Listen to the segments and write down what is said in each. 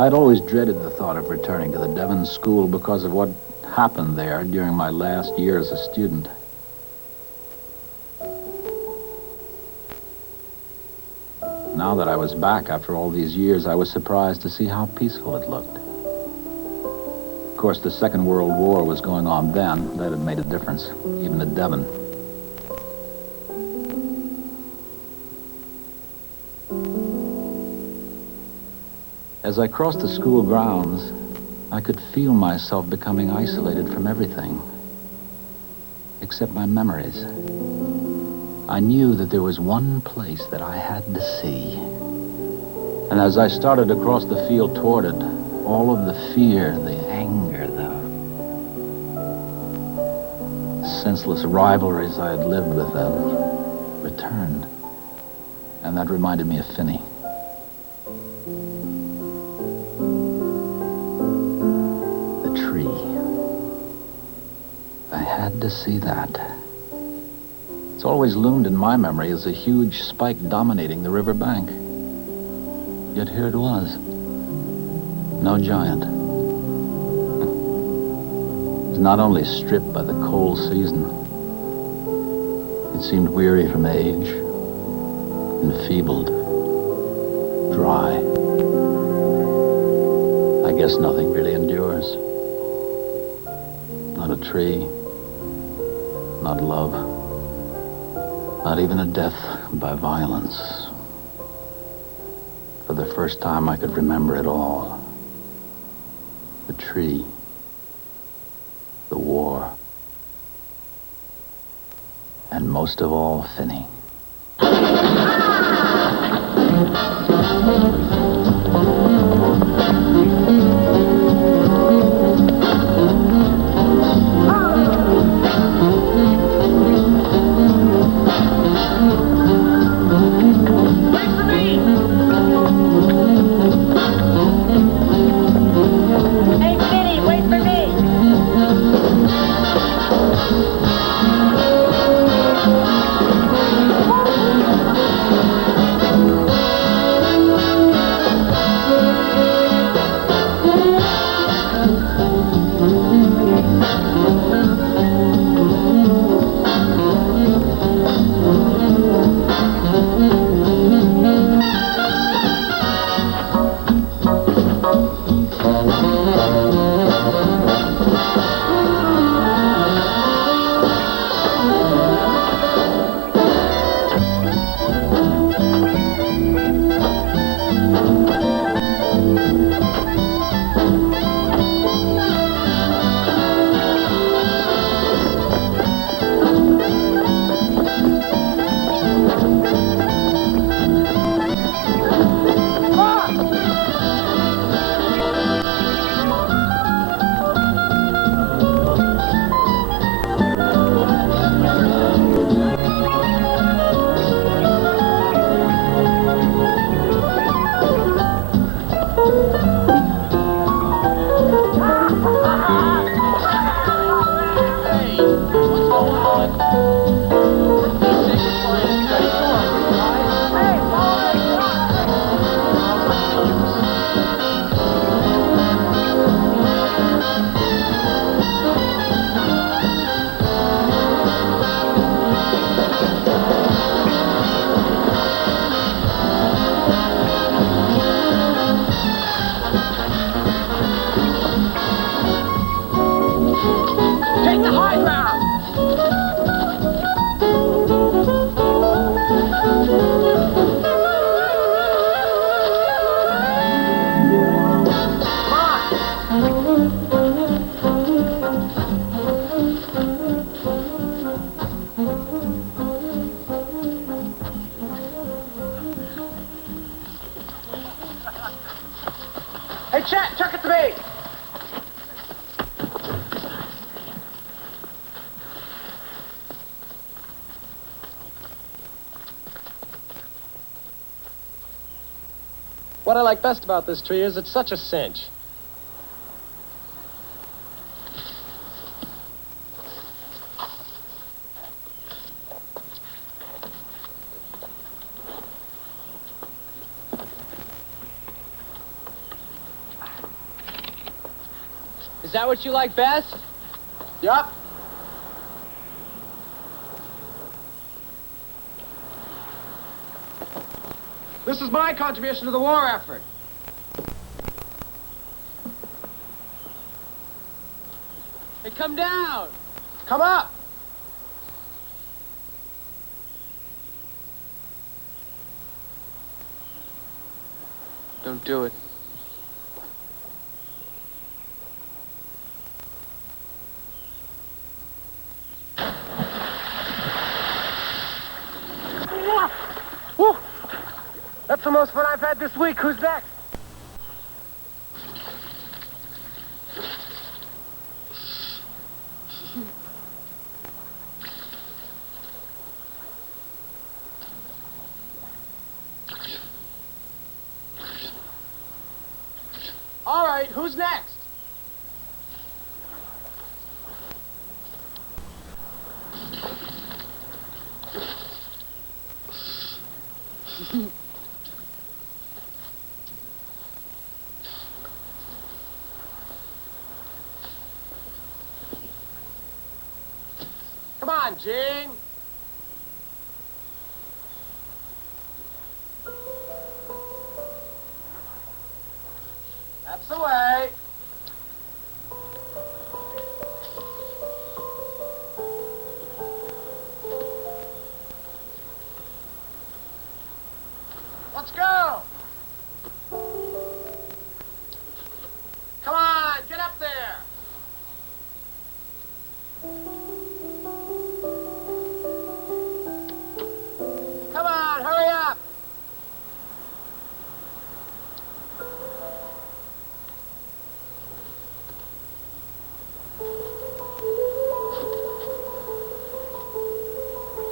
I'd always dreaded the thought of returning to the Devon school because of what happened there during my last year as a student. Now that I was back after all these years, I was surprised to see how peaceful it looked. Of course, the Second World War was going on then. That had made a difference, even at Devon. As I crossed the school grounds, I could feel myself becoming isolated from everything, except my memories. I knew that there was one place that I had to see. And as I started across the field toward it, all of the fear, the anger, the senseless rivalries I had lived with them returned. And that reminded me of Finny. The tree. I had to see that. It's always loomed in my memory as a huge spike dominating the river bank. Yet here it was. No giant. It was not only stripped by the cold season, it seemed weary from age, enfeebled, dry. I guess nothing really endures. Not a tree, not love. Not even a death by violence. For the first time, I could remember it all. The tree, the war, and most of all, Finny. Hey, Chet, chuck it to me! What I like best about this tree is it's such a cinch. Is that what you like best? Yup. This is my contribution to the war effort. Hey, come down! Come up! Don't do it. Woo! That's the most fun I've had this week. Who's next? All right, who's next? Come on, Gene. That's the way. Let's go. Come on, get up there. Come on, hurry up.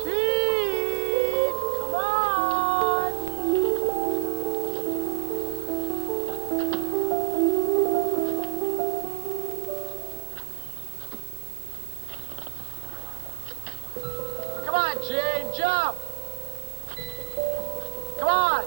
Gene, come on. Come on, Gene, jump. Come on.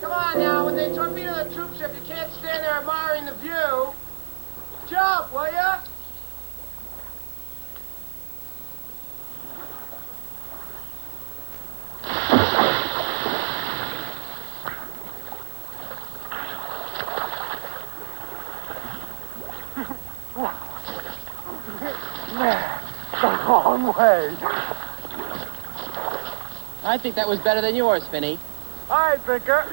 Come on now, when they torpedo the troop ship, you can't stand there admiring the view. Jump, will ya? The wrong way. I think that was better than yours, Finny. All right, Brinker.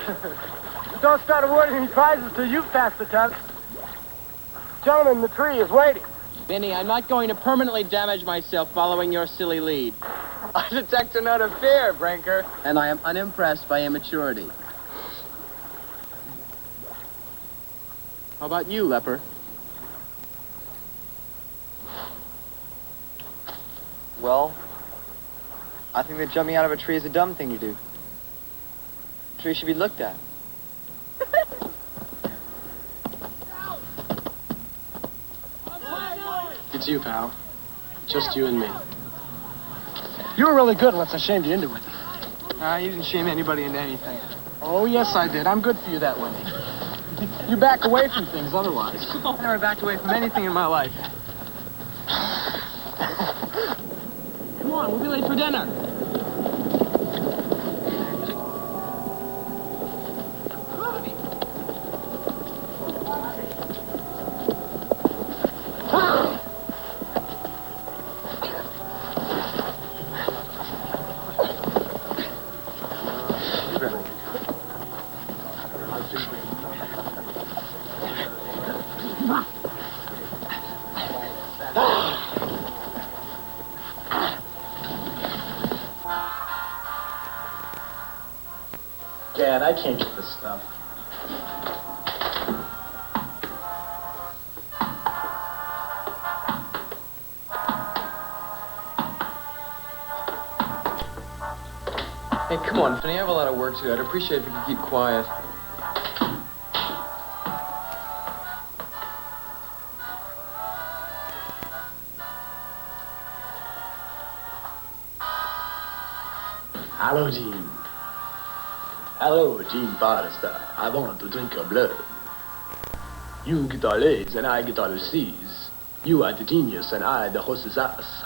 Don't start awarding any prizes till you've passed the test. Gentleman, the tree is waiting. Finny, I'm not going to permanently damage myself following your silly lead. I detect a note of fear, Brinker. And I am unimpressed by immaturity. How about you, Leper? Well, I think that jumping out of a tree is a dumb thing to do. A tree should be looked at. It's you, pal. Just you and me. You were really good once I shamed you into it. You didn't shame anybody into anything. Oh, yes, I did. I'm good for you that way. You back away from things otherwise. I never backed away from anything in my life. Come on, we'll be late for dinner. Dad, I can't get this stuff. Hey, come on, Finny. I have a lot of work to do. I'd appreciate if you could keep quiet. Hello, Jean. Hello, Jean Forrester. I want to drink your blood. You get all A's and I get all C's. You are the genius and I the horse's ass.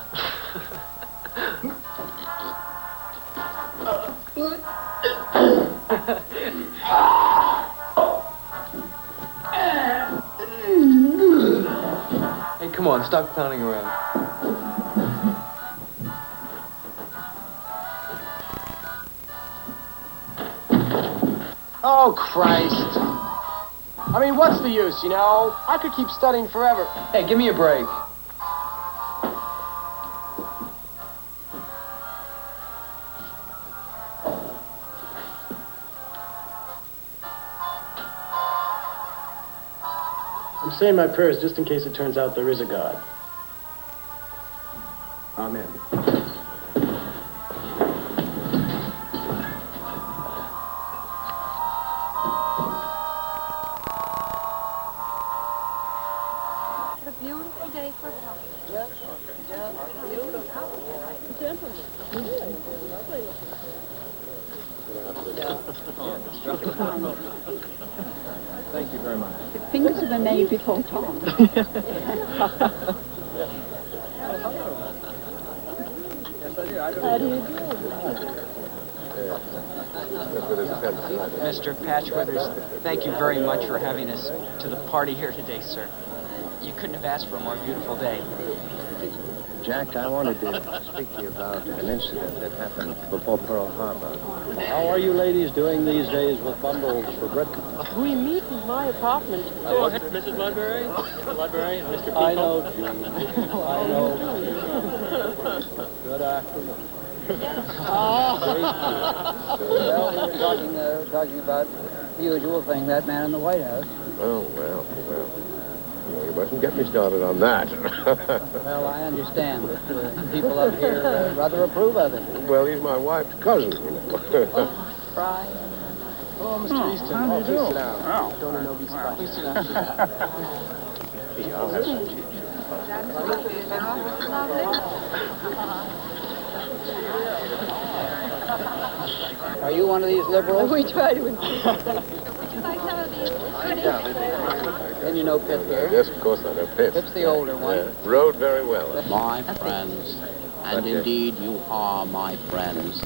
Hey, come on, stop clowning around. Oh, Christ. I mean, what's the use, you know? I could keep studying forever. Hey, give me a break. I'm saying my prayers just in case it turns out there is a God. Amen. What a beautiful day for a party. Thank you very much. Fingers of the knave before Tom. How do you do? Mr. Patchwithers, thank you very much for having us to the party here today, sir. You couldn't have asked for a more beautiful day. Jack, I wanted to speak to you about an incident that happened before Pearl Harbor. How are you ladies doing these days with bundles for Britain? We meet in my apartment. Oh, Mrs. Ludbury? Ludbury and Mr. Peacock? I know, Jean. I know. Good afternoon. Well, we were talking about the usual thing, that man in the White House. Oh, well. No, you mustn't get me started on that. Well, I understand that people up here rather approve of it. Well, he's my wife's cousin, you know. Brian. Oh, Mr. Easton. Oh, please sit down. Don't know these spots. Please sit down. Yeah, I'll have some tea. Are you one of these liberals? We try to include them. Would you like some of these? Then you know Pitt here. Yes, of course I know Pitt. Pitt's the older one. Rode very well. My friends, and indeed you are my friends.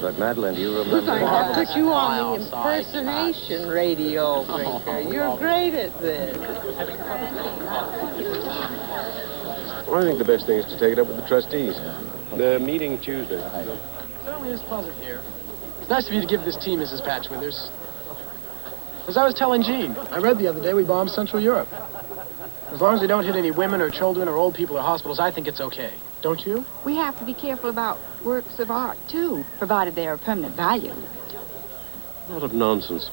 But, Madeline, do you remember... We're going to put you on the impersonation radio, Brinker. You're great at this. I think the best thing is to take it up with the trustees. They're meeting Tuesday. It certainly is pleasant here. It's nice of you to give this tea, Mrs. Patchwithers. As I was telling Jean, I read the other day we bombed Central Europe. As long as we don't hit any women or children or old people or hospitals, I think it's okay. Don't you? We have to be careful about works of art, too, provided they are of permanent value. A lot of nonsense.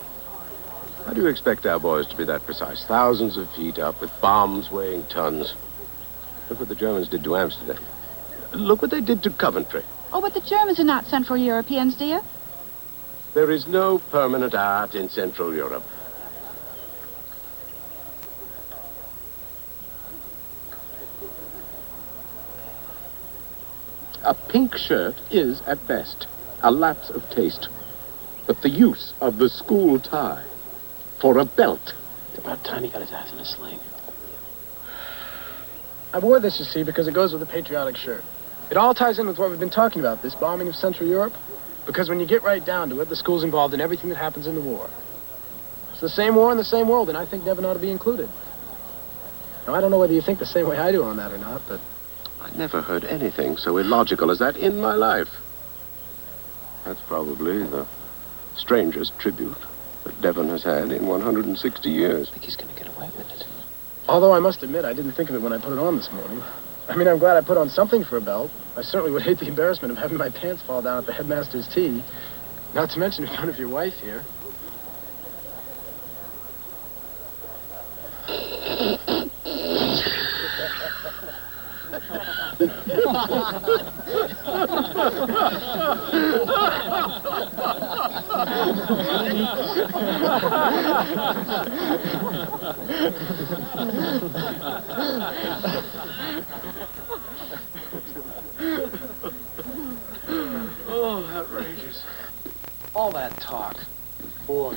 How do you expect our boys to be that precise? Thousands of feet up with bombs weighing tons. Look what the Germans did to Amsterdam. Look what they did to Coventry. Oh, but the Germans are not Central Europeans, dear. There is no permanent art in Central Europe. A pink shirt is, at best, a lapse of taste. But the use of the school tie for a belt. It's about time he got his ass in a sling. I wore this, you see, because it goes with a patriotic shirt. It all ties in with what we've been talking about, this bombing of Central Europe. Because when you get right down to it, the school's involved in everything that happens in the war. It's the same war in the same world, and I think Devon ought to be included. Now, I don't know whether you think the same way I do on that or not, but... I never heard anything so illogical as that in my life. That's probably the strangest tribute that Devon has had in 160 years. I think he's going to get away with it. Although I must admit, I didn't think of it when I put it on this morning. I mean, I'm glad I put on something for a belt. I certainly would hate the embarrassment of having my pants fall down at the headmaster's tea. Not to mention in front of your wife here. Oh, outrageous. all that talk? Boy.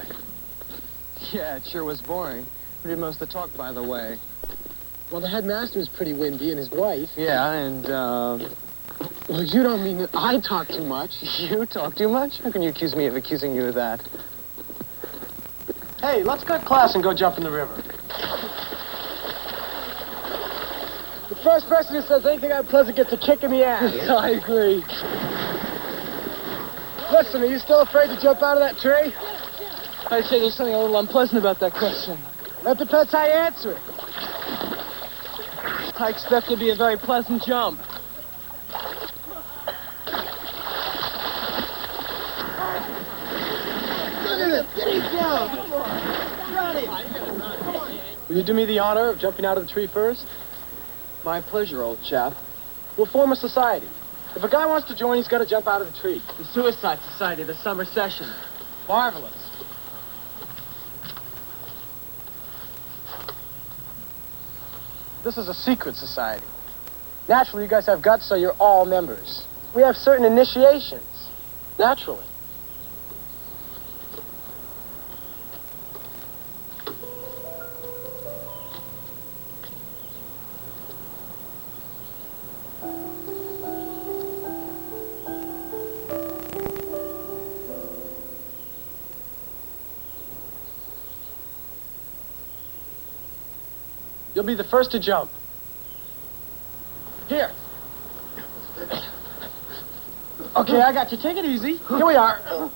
Yeah, it sure was boring. Who did most of the talk, by the way? Well, the headmaster was pretty windy, and his wife. Yeah, and, Well, you don't mean that I talk too much. You talk too much? How can you accuse me of accusing you of that? Hey, let's cut class and go jump in the river. The first person who says anything unpleasant gets a kick in the ass. I agree. Listen, are you still afraid to jump out of that tree? I'd say there's something a little unpleasant about that question. That depends how you answer it. I expect it to be a very pleasant jump. Look at it! Get down! Will you do me the honor of jumping out of the tree first? My pleasure, old chap. We'll form a society. If a guy wants to join, he's got to jump out of the tree. The Suicide Society, the summer session. Marvelous. This is a secret society. Naturally, you guys have guts, so you're all members. We have certain initiations. Naturally. You'll be the first to jump. Here. Okay, I got you. Take it easy. Here we are.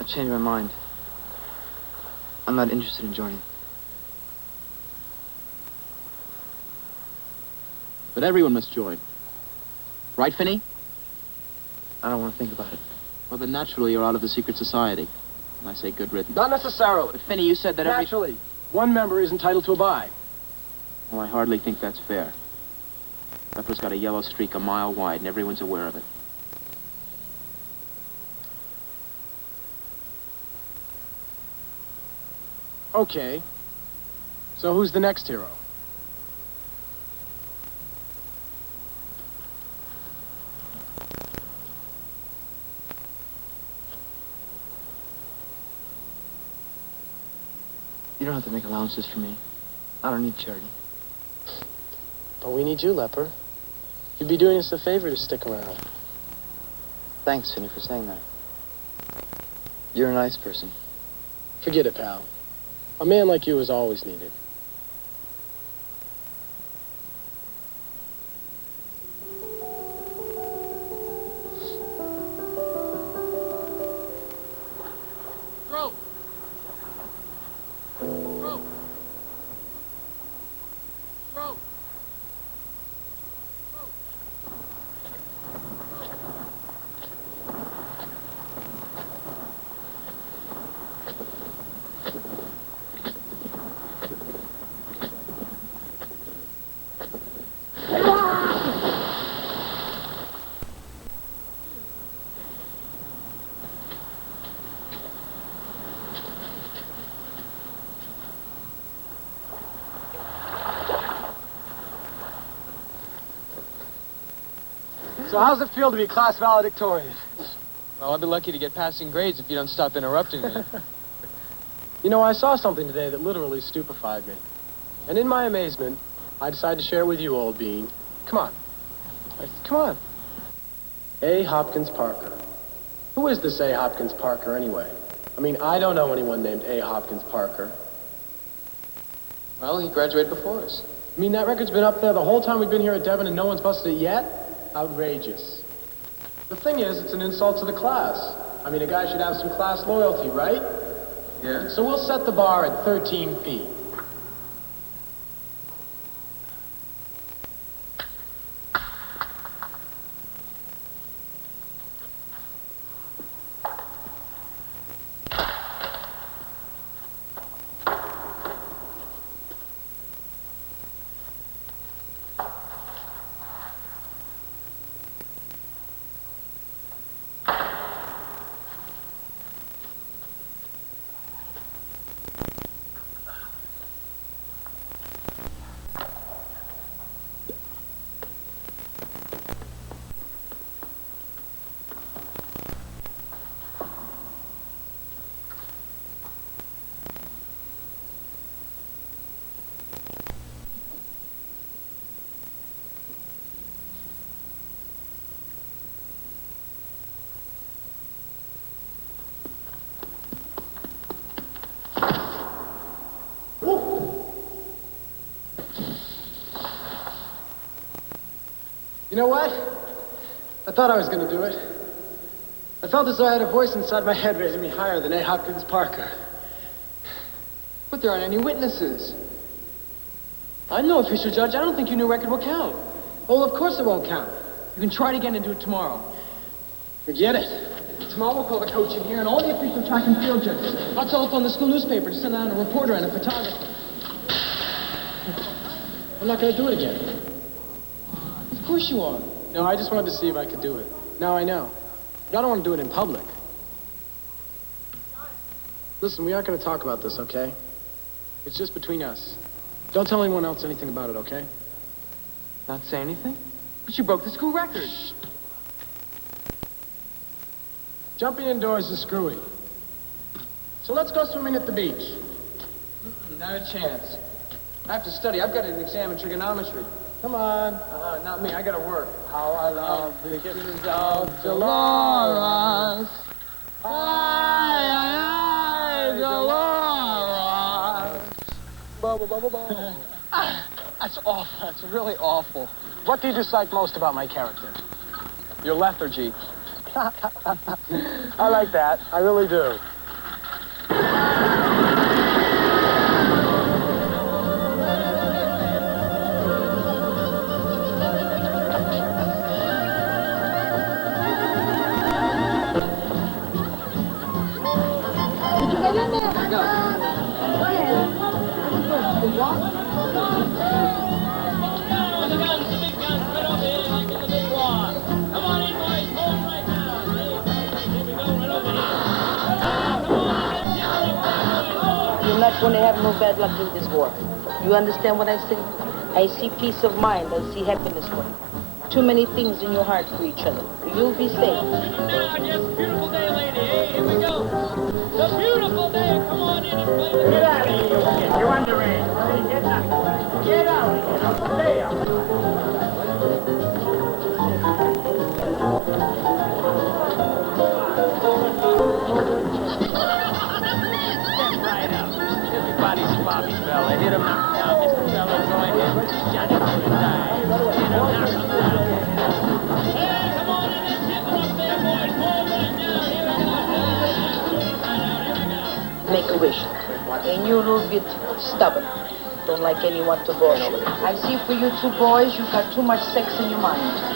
I changed my mind. I'm not interested in joining. But everyone must join. Right, Finny? I don't want to think about it. Well, then naturally you're out of the secret society. And I say good riddance. Not necessarily. But Finny, you said that Naturally. One member is entitled to abide. Well, I hardly think that's fair. Leper's got a yellow streak a mile wide, and everyone's aware of it. Okay. So who's the next hero? You don't have to make allowances for me. I don't need charity. But we need you, Leper. You'd be doing us a favor to stick around. Thanks, Finny, for saying that. You're a nice person. Forget it, pal. A man like you is always needed. So how's it feel to be class valedictorian? Well, I'll be lucky to get passing grades if you don't stop interrupting me. You know, I saw something today that literally stupefied me. And in my amazement, I decided to share it with you, old bean. Come on. Come on. A. Hopkins Parker. Who is this A. Hopkins Parker, anyway? I mean, I don't know anyone named A. Hopkins Parker. Well, he graduated before us. I mean, that record's been up there the whole time we've been here at Devon and no one's busted it yet? Outrageous. The thing is, it's an insult to the class. I mean, a guy should have some class loyalty, right? Yeah. So we'll set the bar at 13 feet. You know what? I thought I was gonna do it. I felt as though I had a voice inside my head raising me higher than A. Hopkins Parker. But there aren't any witnesses. I'm no official judge. I don't think your new record will count. Well, of course it won't count. You can try it again and do it tomorrow. Forget it. Tomorrow we'll call the coach in here and all the official track and field judges. I'll telephone the school newspaper to send out a reporter and a photographer. I'm not gonna do it again. Of course you are. No, I just wanted to see if I could do it. Now I know. But I don't want to do it in public. Listen, we aren't gonna talk about this, okay? It's just between us. Don't tell anyone else anything about it, okay? Not say anything? But you broke the school record. Jumping indoors is screwy. So let's go swimming at the beach. Not a chance. I have to study. I've got an exam in trigonometry. Come on. Not me. I gotta work. How I love the kisses of Dolores. Ay, Dolores. Bubble, bubble, bubble. That's awful. That's really awful. What do you dislike most about my character? Your lethargy. I like that. I really do. Did you get in there? No. Go ahead. You're not going to have no bad luck in this war. You understand what I say? I see peace of mind. I see happiness for you. Too many things in your heart for each other. You'll be safe. Yes, beautiful day, lady. Hey, here we go. It's a beautiful day. Come on in and play. Get out of here. You're underage. Get out. Get out. Stay out. Everybody's Bobby fella. Hit him, knock him down. Mr. Fella, join him. Johnny gonna die. Hit him, knock him down. Hey, come on in and tip it up there, boys. Hold right down. Here we go. Make a wish. And you're a little bit stubborn. Don't like anyone to boss you. I see for you two boys, you got too much sex in your mind.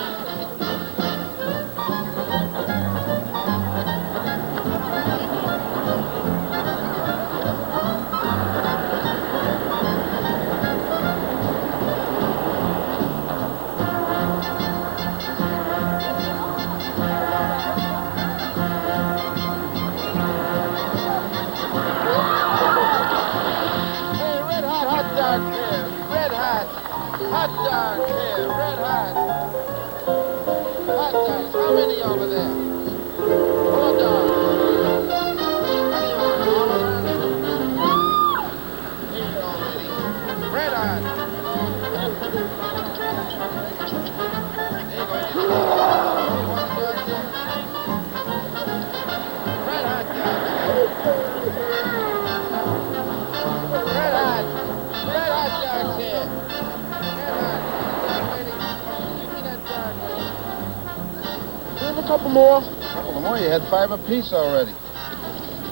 Couple more. Couple more? You had 5 apiece already.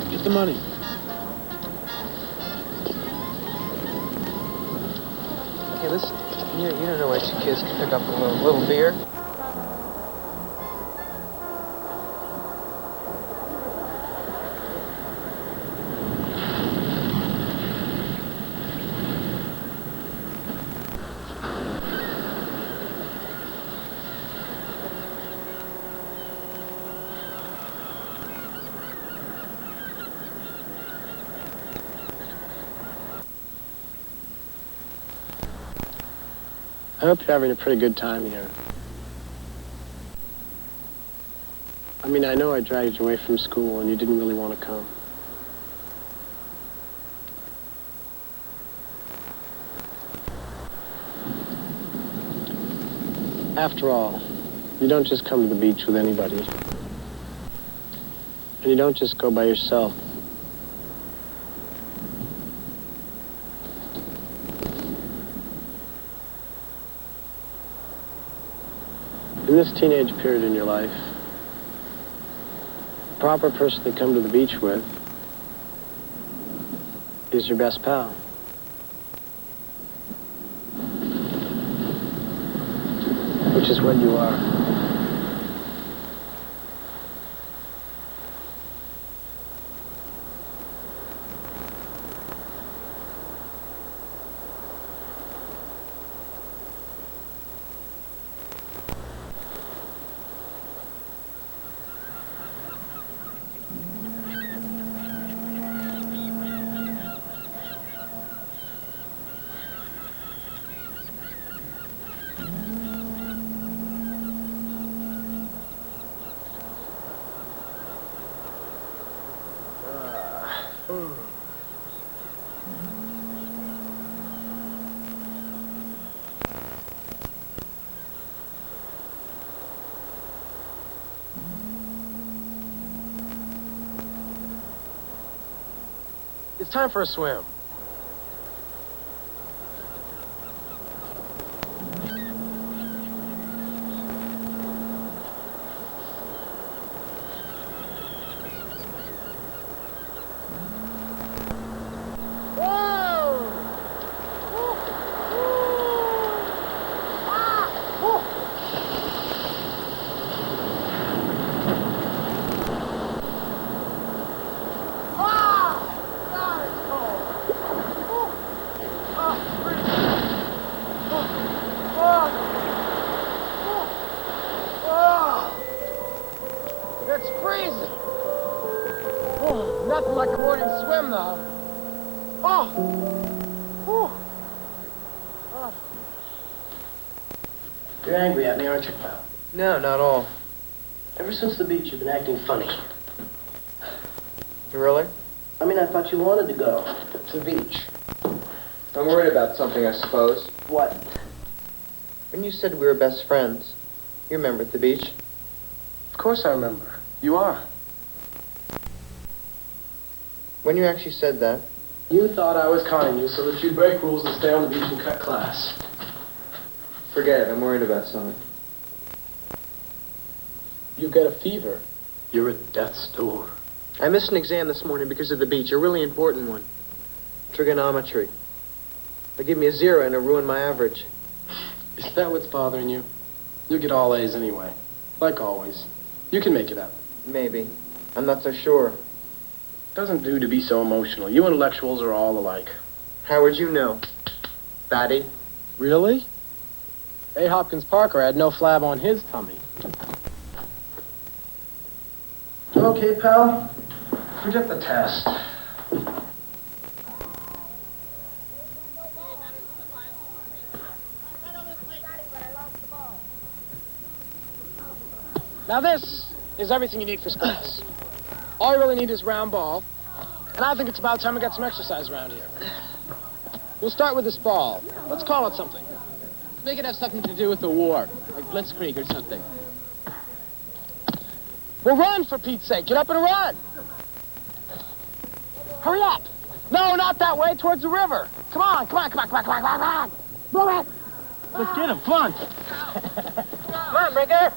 Get the money. Hey, listen. You don't know what you kids can pick up a little beer? I hope you're having a pretty good time here. I mean, I know I dragged you away from school and you didn't really want to come. After all, you don't just come to the beach with anybody. And you don't just go by yourself. In this teenage period in your life, the proper person to come to the beach with is your best pal. Which is what you are. It's time for a swim. Nothing like a morning swim, though. You're angry at me, aren't you, pal? No, not all. Ever since the beach, you've been acting funny. Really? I mean, I thought you wanted to go to the beach. I'm worried about something, I suppose. What? When you said we were best friends, you remember at the beach? Of course I remember. You are. When you actually said that? You thought I was conning you so that you'd break rules and stay on the beach and cut class. Forget it, I'm worried about something. You've got a fever. You're at death's door. I missed an exam this morning because of the beach, a really important one. Trigonometry. They gave me a 0 and it ruined my average. Is that what's bothering you? You'll get all A's anyway. Like always. You can make it up. Maybe. I'm not so sure. Doesn't do to be so emotional. You intellectuals are all alike. How would you know? Batty? Really? A. Hopkins Parker had no flab on his tummy. Okay, pal. Forget the test. Now this is everything you need for sports. All you really need is a round ball, and I think it's about time we got some exercise around here. We'll start with this ball. Let's call it something. Make it have something to do with the war, like Blitzkrieg or something. Well, run, for Pete's sake. Get up and run. Hurry up. No, not that way, towards the river. Come on, come on, come on, come on, come on, come on. Move it. Let's get him, come on. Come on, Brinker.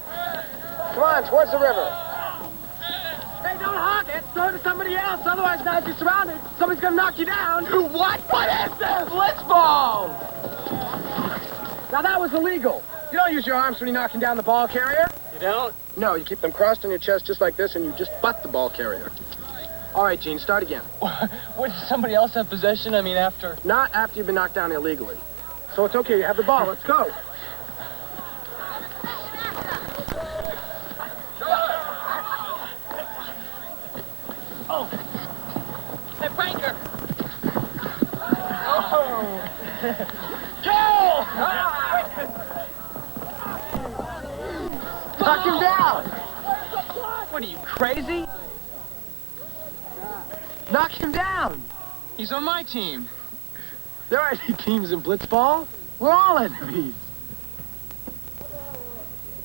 Come on, towards the river. Hey, don't hog it. Throw it to somebody else. Otherwise, now if you're surrounded, somebody's going to knock you down. What? What is this? Blitzball. Now, that was illegal. You don't use your arms when you're knocking down the ball carrier. You don't? No, you keep them crossed on your chest just like this, and you just butt the ball carrier. All right, Gene, start again. Would somebody else have possession? I mean, after... Not after you've been knocked down illegally. So it's okay, you have the ball. Let's go. Oh! Hey, Brinker! Oh! Go! Knock him down! What are you, crazy? Knock him down! He's on my team. There aren't any teams in blitzball. We're all enemies.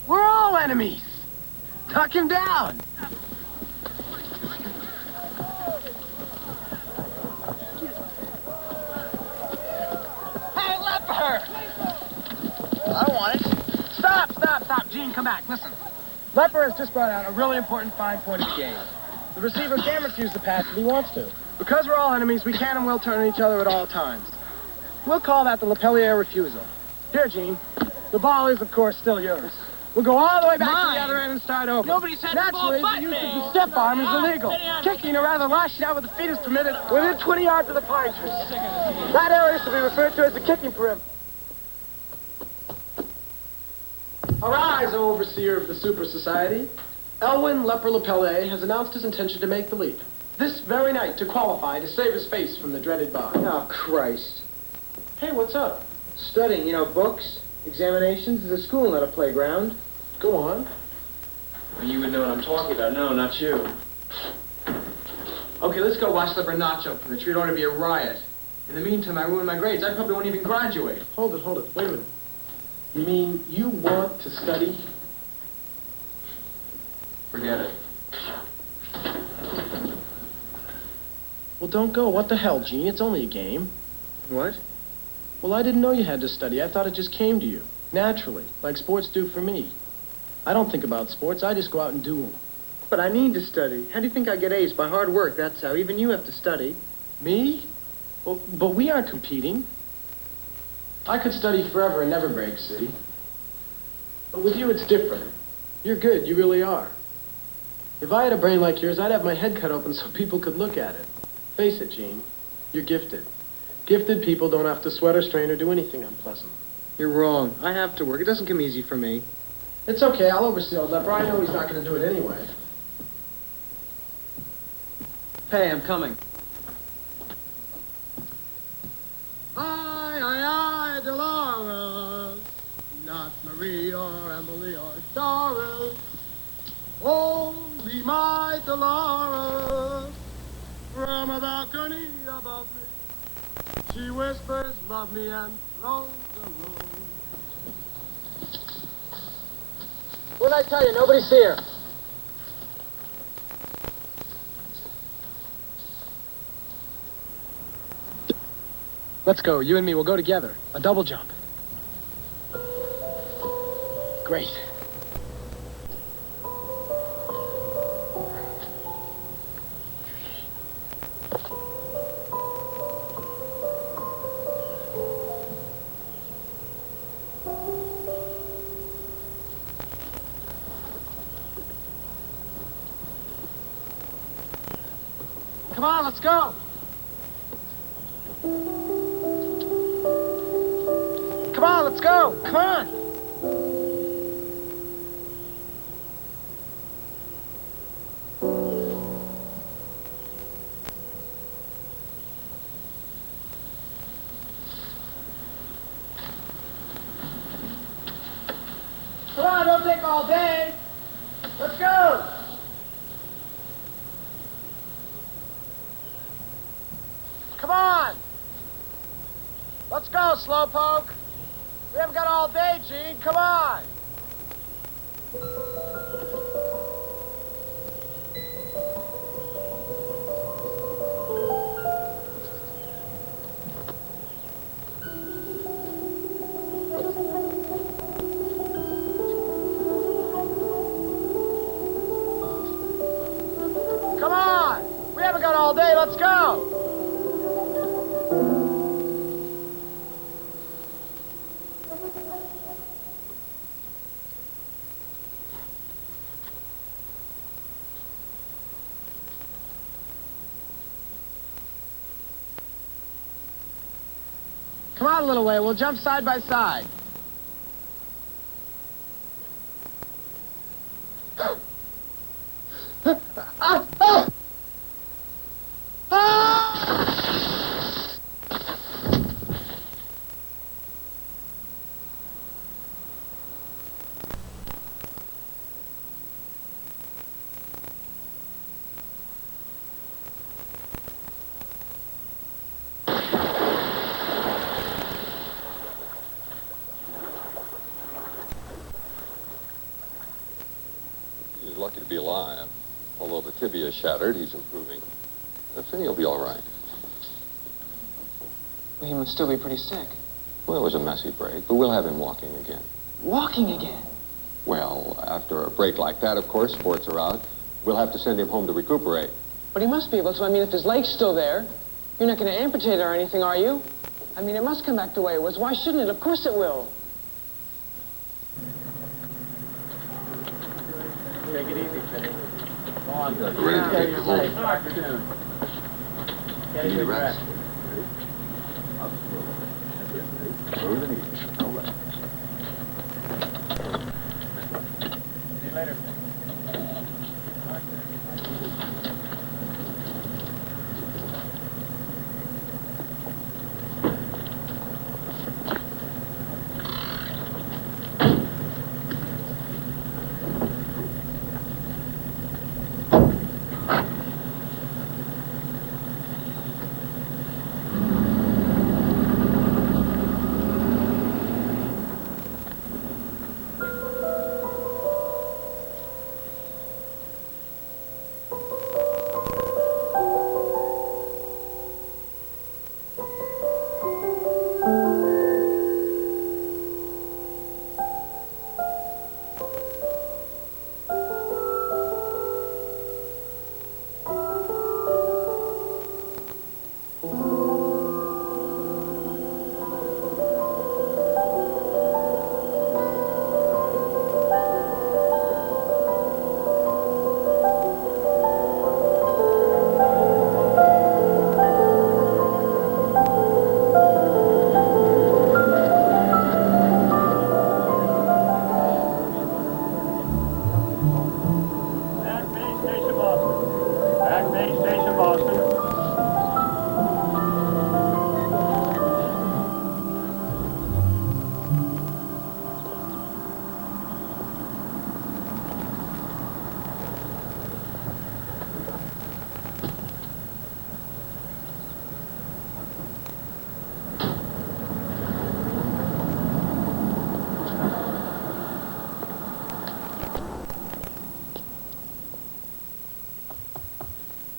We're all enemies. Knock him down. Hey, Leper! I want it. Stop, stop, stop. Gene, come back. Listen. Leper has just brought out a really important fine point of the game. The receiver can't refuse the pass if he wants to. Because we're all enemies, we can and will turn on each other at all times. We'll call that the Lepellier refusal. Here, Gene. The ball is, of course, still yours. We'll go all the way back to the other end and start over. Nobody's had the ball Naturally, but the use me. of the step arm is illegal. Kicking, or rather lashing out with the feet, is permitted within 20 yards of the pine tree. That area should be referred to as the kicking perimeter. Arise, O overseer of the Super Society. Elwyn Leper Lepellier has announced his intention to make the leap. This very night to qualify to save his face from the dreaded bar. Oh, Christ. Hey, what's up? Studying, books, examinations. There's a school, not a playground. Go on. Well, you would know what I'm talking about. No, not you. Okay, let's go watch Leper notch up from the tree. It ought to be a riot. In the meantime, I ruined my grades. I probably won't even graduate. Hold it. Wait a minute. You mean you want to study? Forget it. Well, don't go. What the hell, Gene? It's only a game. What? Well, I didn't know you had to study. I thought it just came to you. Naturally. Like sports do for me. I don't think about sports. I just go out and do them. But I need to study. How do you think I get A's? By hard work, that's how. Even you have to study. Me? Well, but we aren't competing. I could study forever and never break, see? But with you, it's different. You're good. You really are. If I had a brain like yours, I'd have my head cut open so people could look at it. Face it, Gene. You're gifted. Gifted people don't have to sweat or strain or do anything unpleasant. You're wrong. I have to work. It doesn't come easy for me. It's okay. I'll oversee old Leper. I know he's not going to do it anyway. Hey, I'm coming. Aye, Dolores, not Marie or Emily or Doris, only my Dolores, from a balcony above me, she whispers, love me, and throws a rose. What did I tell you? Nobody's here. Let's go. You and me, we'll go together. A double jump. Great. Come on, let's go. Come on, let's go. Come on. Come on, don't take all day. Let's go. Come on. Let's go, Slowpoke. We haven't got all day, Gene. Come on. Come on. We haven't got all day. Let's go. Come on a little way. We'll jump side by side. He's lucky to be alive. Although the tibia is shattered, he's improving. Finny will be all right. He must still be pretty sick. Well, it was a messy break, but we'll have him walking again. Walking again? Well, after a break like that, of course, sports are out. We'll have to send him home to recuperate. But he must be able to. I mean, if his leg's still there, you're not going to amputate it or anything, are you? I mean, it must come back the way it was. Why shouldn't it? Of course it will. Take it easy, Finny. Come on. Ready to take the ball. Get a good rest. Over the knees. All right. See you later.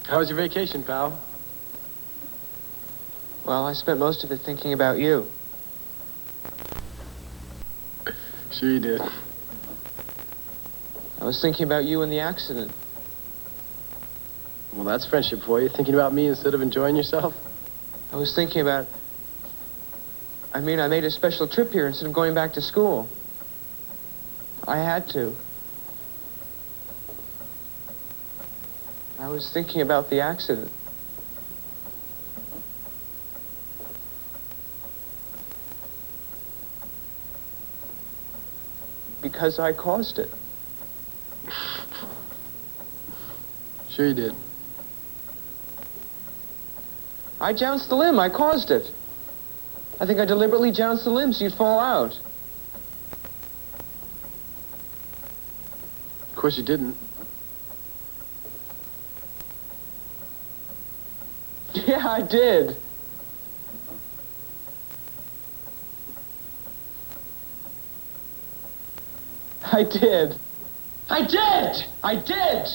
How was your vacation, pal? Well, I spent most of it thinking about you. Sure you did. I was thinking about you and the accident. Well, that's friendship for you, thinking about me instead of enjoying yourself. I was thinking about... I mean, I made a special trip here instead of going back to school. I had to. I was thinking about the accident. Because I caused it. Sure you did. I jounced the limb. I caused it. I think I deliberately jounced the limb so you'd fall out. Of course you didn't. Yeah, I did. I did. I did! I did!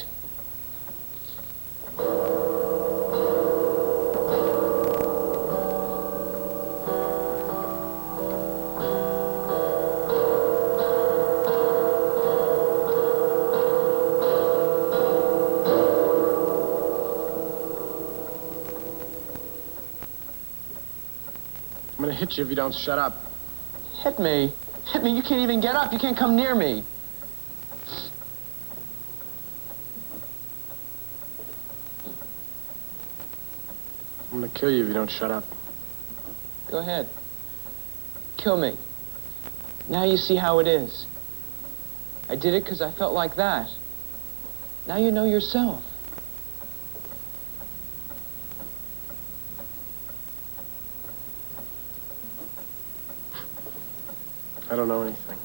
I'm gonna hit you if you don't shut up. Hit me? Hit me? You can't even get up. You can't come near me. I'm gonna kill you if you don't shut up. Go ahead. Kill me. Now you see how it is. I did it because I felt like that. Now you know yourself. I don't know anything.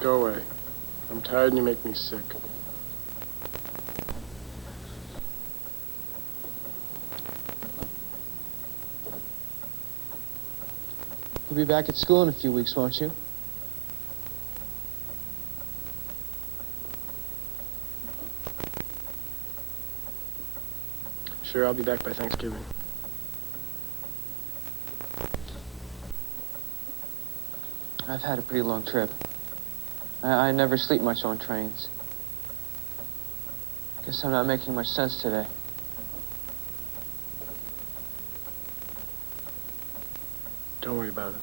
Go away. I'm tired and you make me sick. You'll be back at school in a few weeks, won't you? Sure, I'll be back by Thanksgiving. I've had a pretty long trip. I never sleep much on trains. Guess I'm not making much sense today. Don't worry about it.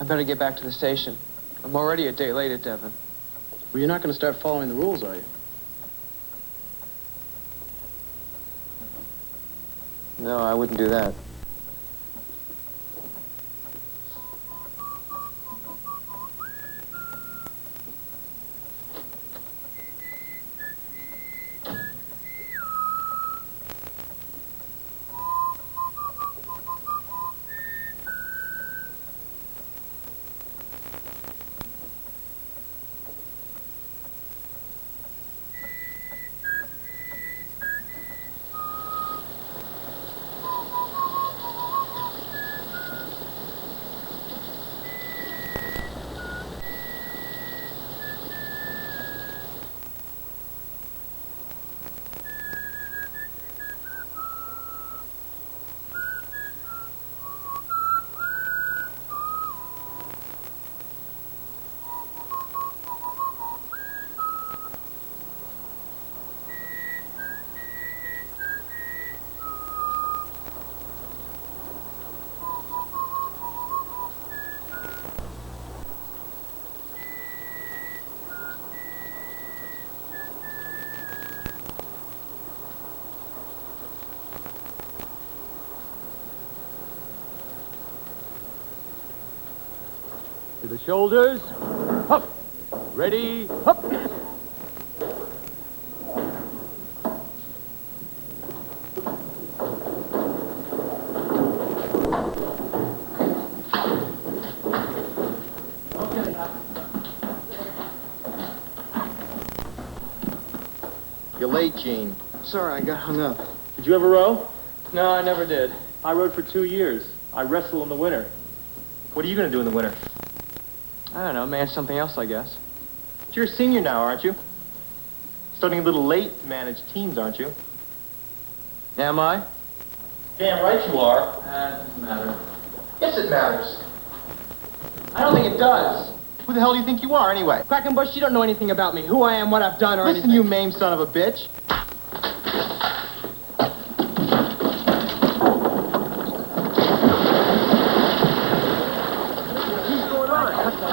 I better get back to the station. I'm already a day late at Devon. Well, you're not going to start following the rules, are you? No, I wouldn't do that. To the shoulders. Up. Ready. Up. You're late, Gene. Sorry, I got hung up. Did you ever row? No, I never did. I rowed for 2 years. I wrestle in the winter. What are you going to do in the winter? I don't know, manage something else, I guess. But you're a senior now, aren't you? Starting a little late to manage teams, aren't you? Am I? Damn right you are. That doesn't matter. Yes, it matters. I don't think it does. Who the hell do you think you are, anyway? Quackenbush, you don't know anything about me, who I am, what I've done, or Listen, anything. you maimed son of a bitch.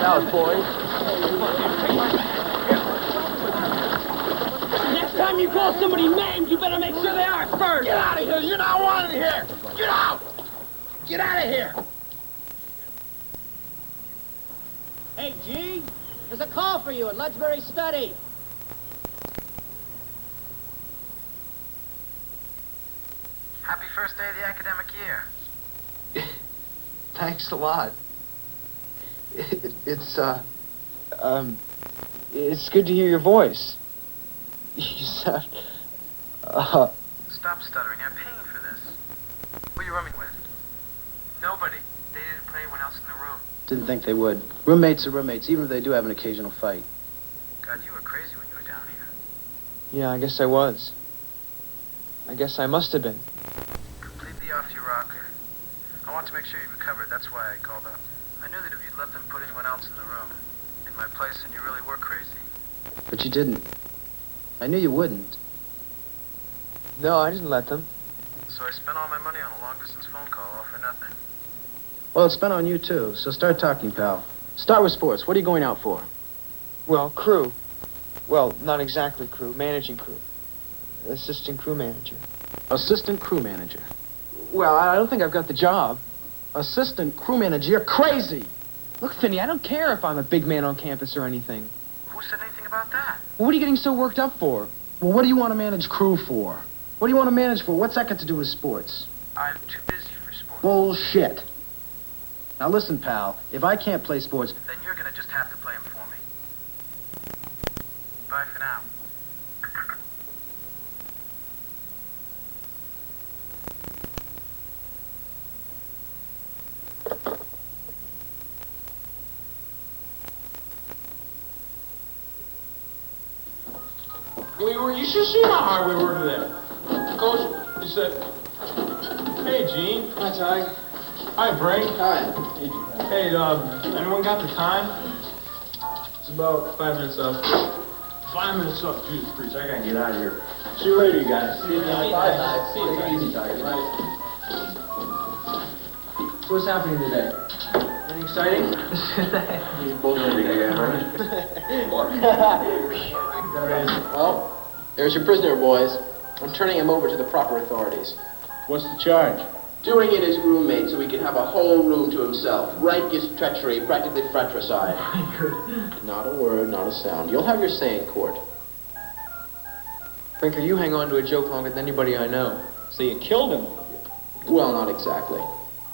Out, boys. Next time you call somebody named, you better make sure they are first. Get out of here! You're not wanted here! Get out! Get out of here! Hey, G, there's a call for you at Ludsbury Study. Happy first day of the academic year. Thanks a lot. It's good to hear your voice. You sound, Stop stuttering. I'm paying for this. Who are you rooming with? Nobody. They didn't put anyone else in the room. Didn't think they would. Roommates are roommates, even if they do have an occasional fight. God, you were crazy when you were down here. Yeah, I guess I was. I guess I must have been. Completely off your rocker. I want to make sure you recovered. That's why I called up. I knew that if you'd let them put anyone else in the room, in my place, then you really were crazy. But you didn't. I knew you wouldn't. No, I didn't let them. So I spent all my money on a long-distance phone call, all for nothing. Well, it's spent on you, too, so start talking, pal. Start with sports. What are you going out for? Well, crew. Well, not exactly crew, managing crew. Assistant crew manager. Assistant crew manager. Well, I don't think I've got the job. Assistant crew manager, you're crazy! Look, Finny, I don't care if I'm a big man on campus or anything. Who said anything about that? Well, what are you getting so worked up for? Well, what do you want to manage crew for? What do you want to manage for? What's that got to do with sports? I'm too busy for sports. Bullshit. Now listen, pal, if I can't play sports... Then you're gonna just have to play them for me. Bye for now. You should see how hard we were today. Coach, he said, "Hey, Gene." Hi, Ty. Hi, Brink. Hi. Hey, anyone got the time? It's about 5 minutes up. 5 minutes up. Jesus Christ, I gotta get out of here. See you later, you guys. See you guys. Bye. See you guys. So what's happening today? Anything exciting? Well, there's your prisoner, boys. I'm turning him over to the proper authorities. What's the charge? Doing it as roommate so he can have a whole room to himself. Rankest treachery, practically fratricide. Not a word, not a sound. You'll have your say in court. Brinker, you hang on to a joke longer than anybody I know. So you killed him? Well, not exactly.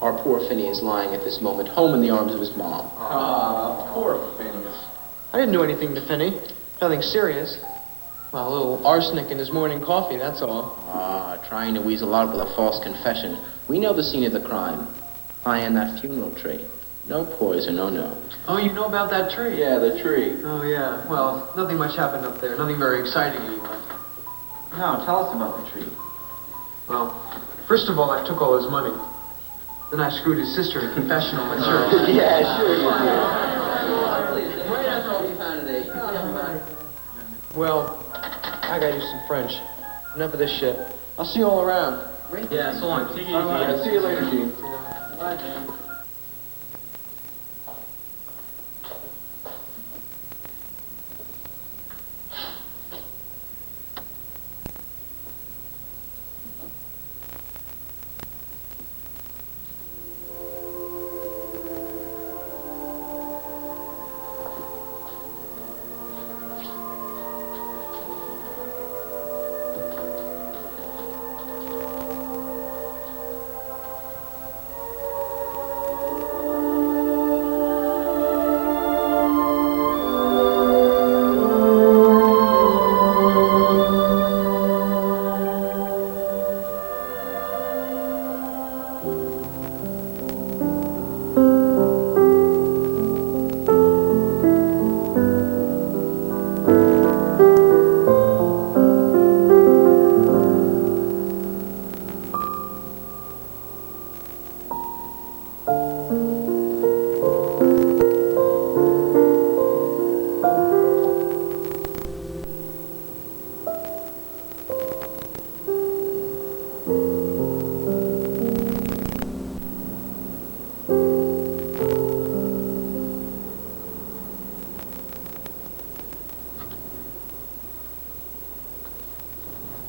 Our poor Finny is lying at this moment, home in the arms of his mom. Poor Finny. I didn't do anything to Finny. Nothing serious. Well, a little arsenic in his morning coffee, that's all. Trying to weasel out with a false confession. We know the scene of the crime. I and that funeral tree. No poison, oh no. Oh, you know about that tree? Yeah, the tree. Oh, yeah. Well, nothing much happened up there. Nothing very exciting, anyway. No, tell us about the tree. Well, first of all, I took all his money. Then I screwed his sister in confessional material. Yeah, sure you did. Right after all you found today. Well, I gotta do some French. Enough of this shit. I'll see you all around. Yeah, so long. Take it easy. I'll see you later, Gene. Bye, Gene.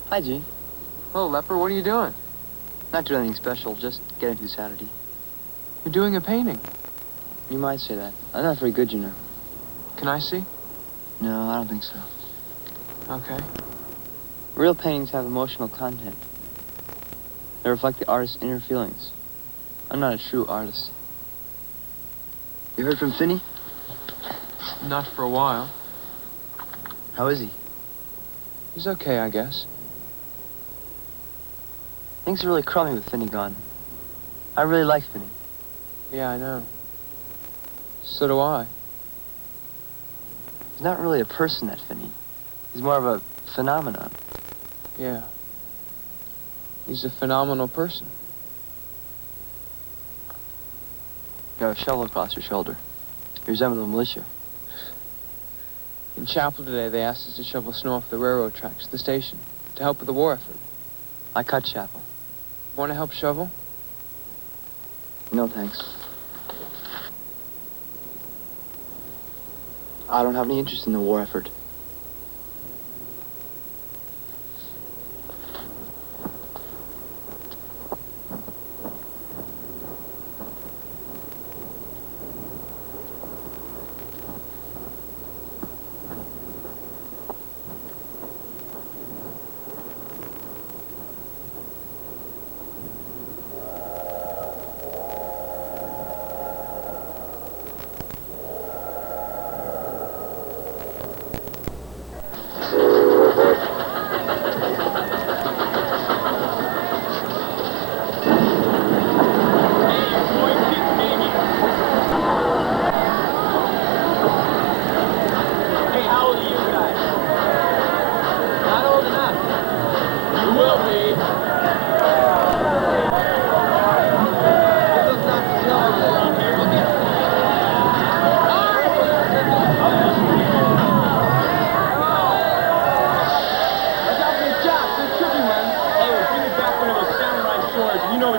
Hi, Gene. Hello, Leper. What are you doing? Not doing anything special, just getting through Saturday. You're doing a painting. You might say that. I'm not very good, you know. Can I see? No, I don't think so. Okay. Real paintings have emotional content. They reflect the artist's inner feelings. I'm not a true artist. You heard from Finny? Not for a while. How is he? He's okay, I guess. Things are really crummy with Finny gone. I really like Finny. Yeah, I know. So do I. He's not really a person, that Finny. He's more of a phenomenon. Yeah. He's a phenomenal person. You have a shovel across your shoulder. You resemble the militia. In chapel today, they asked us to shovel snow off the railroad tracks to the station to help with the war effort. I cut chapel. Want to help shovel? No, thanks. I don't have any interest in the war effort.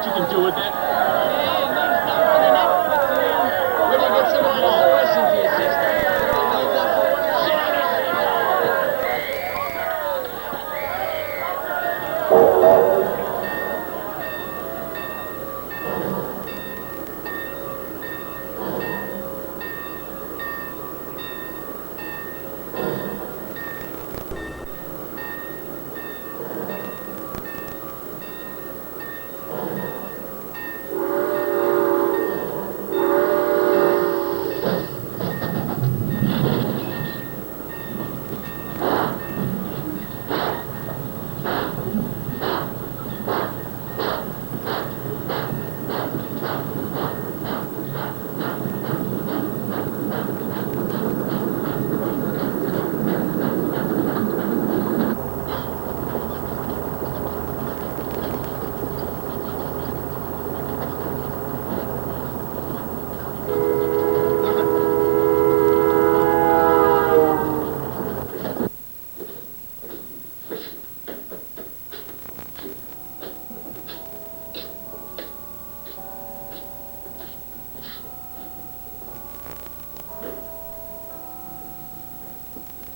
what you can do with it. Where do you get some of that racing for your sister?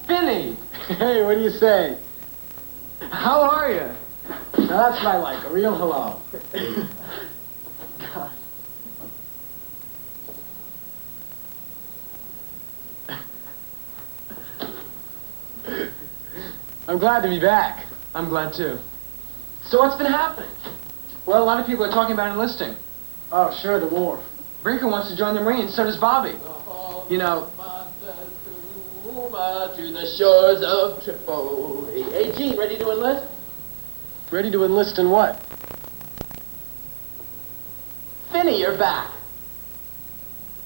Finny! Hey, what do you say? How are you? Now that's what I like, a real hello. God. I'm glad to be back. I'm glad too. So what's been happening? Well, a lot of people are talking about enlisting. Oh, sure, the war. Brinker wants to join the Marines, so does Bobby. You know, to the shores of Tripoli. Hey, Gene, ready to enlist? Ready to enlist in what? Finny, you're back.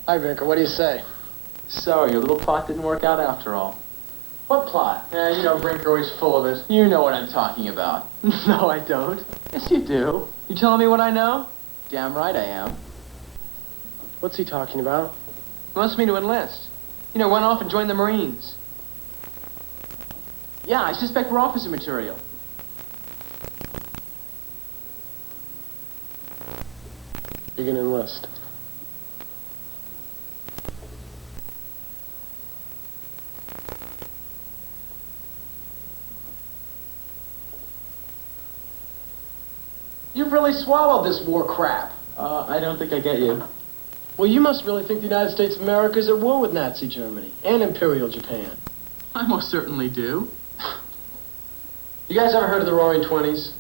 Hi, Brinker, what do you say? so your little plot didn't work out after all. What plot? Yeah, you know Brinker always full of it. You know what I'm talking about. No, I don't. Yes, you do. You telling me what I know? Damn right I am. What's he talking about? He wants me to enlist. You know, run off and join the Marines. Yeah, I suspect we're officer material. You're gonna enlist. You've really swallowed this war crap. I don't think I get you. Well, you must really think the United States of America is at war with Nazi Germany and Imperial Japan. I most certainly do. You guys ever heard of the Roaring Twenties?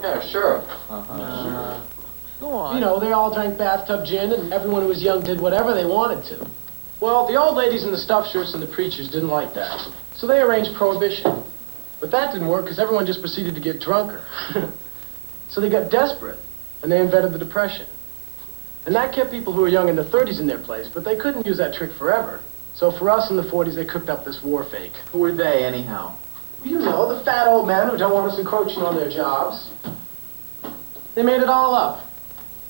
Yeah, sure. Go on. You know, they all drank bathtub gin and everyone who was young did whatever they wanted to. Well, the old ladies in the stuffed shirts and the preachers didn't like that. So they arranged prohibition. But that didn't work because everyone just proceeded to get drunker. So they got desperate and they invented the Depression. And that kept people who were young in their 30s in their place, but they couldn't use that trick forever. So for us in the 40s, they cooked up this war fake. Who were they, anyhow? You know, the fat old men who don't want us encroaching on their jobs. They made it all up.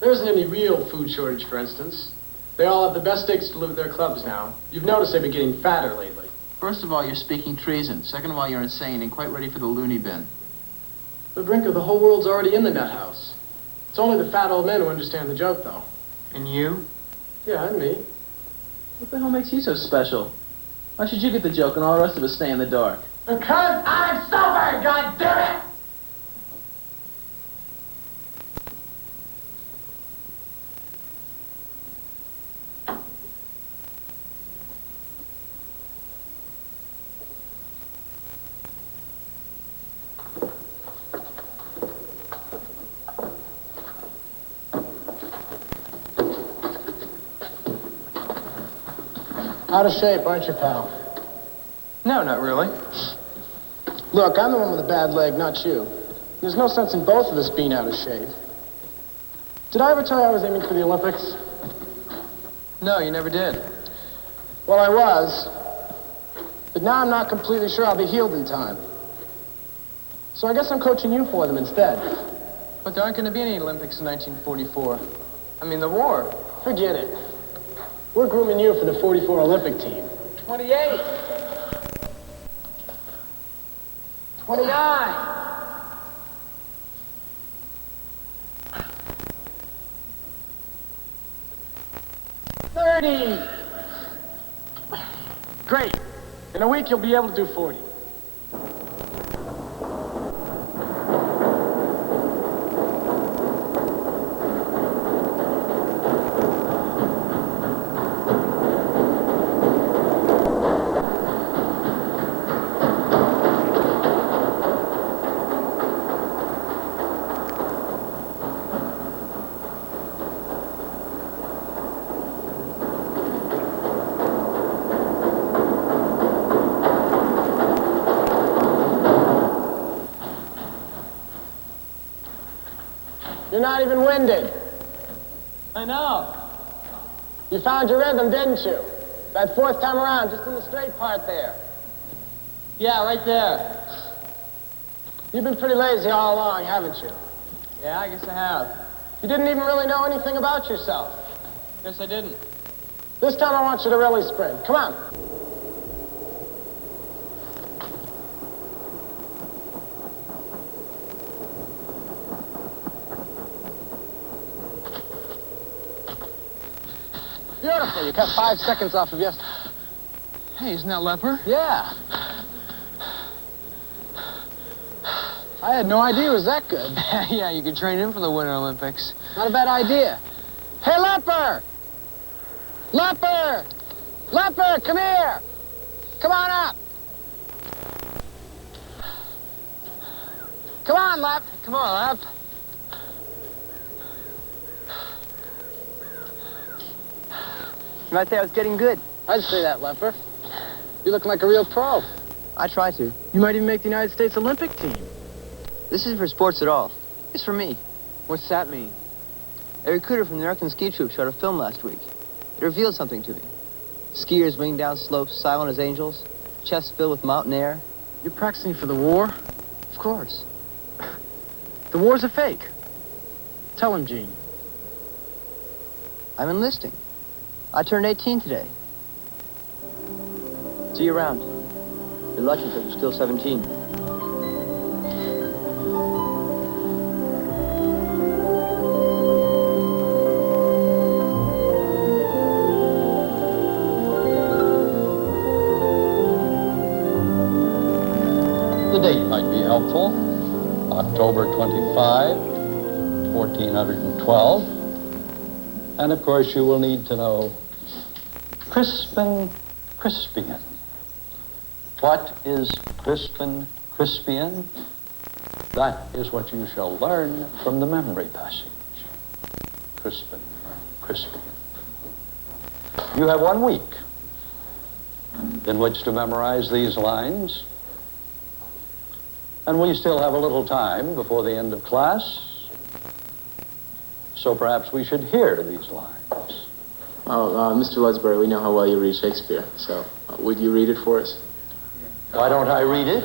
There isn't any real food shortage, for instance. They all have the best steaks to live at their clubs now. You've noticed they've been getting fatter lately. First of all, you're speaking treason. Second of all, you're insane and quite ready for the loony bin. But Brinker, the whole world's already in the nut house. It's only the fat old men who understand the joke, though. And you? Yeah, and me. What the hell makes you so special? Why should you get the joke and all the rest of us stay in the dark? Because I'm sober, goddammit! Out of shape, aren't you, pal? No, not really. Look, I'm the one with a bad leg, not you. There's no sense in both of us being out of shape. Did I ever tell you I was aiming for the Olympics? No, you never did. Well, I was. But now I'm not completely sure I'll be healed in time. So I guess I'm coaching you for them instead. But there aren't going to be any Olympics in 1944. I mean, the war. Forget it. We're grooming you for the 44 Olympic team. 28. 29. 30. Great. In a week, you'll be able to do 40. You're not even winded. I know. You found your rhythm, didn't you? That fourth time around, just in the straight part there. Yeah, right there. You've been pretty lazy all along, haven't you? Yeah, I guess I have. You didn't even really know anything about yourself. Guess I didn't. This time I want you to really sprint. Come on. Beautiful. You cut 5 seconds off of yesterday. Hey, isn't that Leper? Yeah. I had no idea it was that good. Yeah, you could train him for the Winter Olympics. Not a bad idea. Hey, Leper! Leper! Leper, come here! Come on up! Come on, Lep! Come on, Lep. You might say I was getting good. I'd say that, Leper. You look like a real pro. I try to. You might even make the United States Olympic team. This isn't for sports at all. It's for me. What's that mean? A recruiter from the American ski troop showed a film last week. It revealed something to me. Skiers winging down slopes, silent as angels, chests filled with mountain air. You're practicing for the war? Of course. The war's a fake. Tell him, Gene. I'm enlisting. I turned 18 today. See you around. You're lucky because you're still 17. The date might be helpful. October 25, 1412. And of course you will need to know Crispin Crispian. What is Crispin Crispian? That is what you shall learn from the memory passage. Crispin Crispian. You have 1 week in which to memorize these lines. And we still have a little time before the end of class. So perhaps we should hear these lines. Oh, Mr. Ludsbury, we know how well you read Shakespeare, so would you read it for us? Why don't I read it?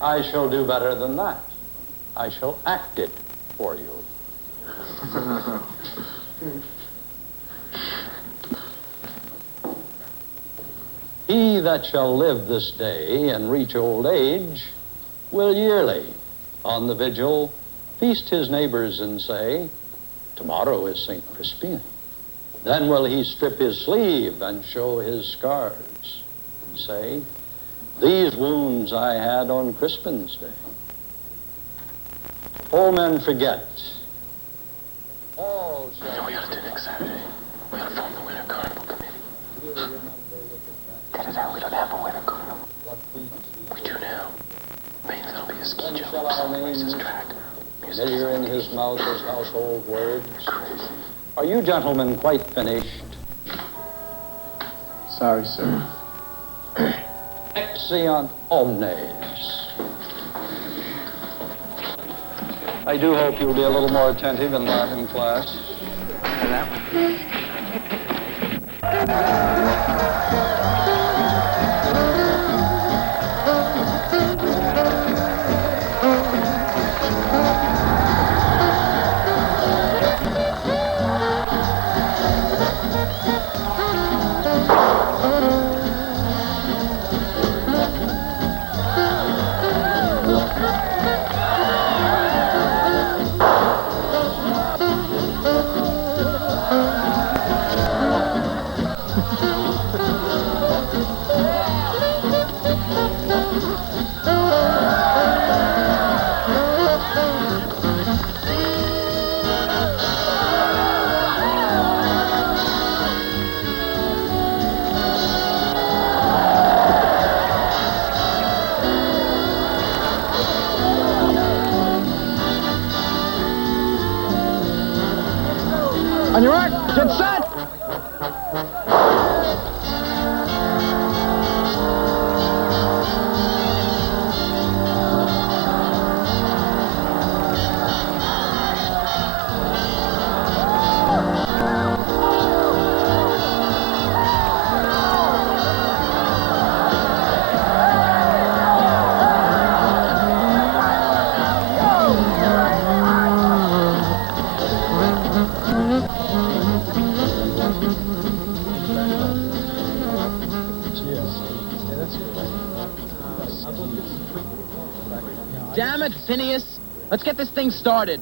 I shall do better than that. I shall act it for you. He that shall live this day and reach old age will yearly, on the vigil, feast his neighbors and say, tomorrow is St. Crispian. Then will he strip his sleeve and show his scars and say, these wounds I had on Crispin's day. Old men forget. All shall... You know what we ought to do next Saturday? We ought to form the Winter Carnival Committee. Cut it out, we don't have a Winter Carnival. We do now. Maybe there'll be a ski jump or some racist track. Familiar in his mouth as household words. Crazy. Are you gentlemen quite finished? Sorry, sir. Exeunt omnes. I do hope you'll be a little more attentive in Latin class. And that one. On your mark, get set! Damn it, Phineas. Let's get this thing started.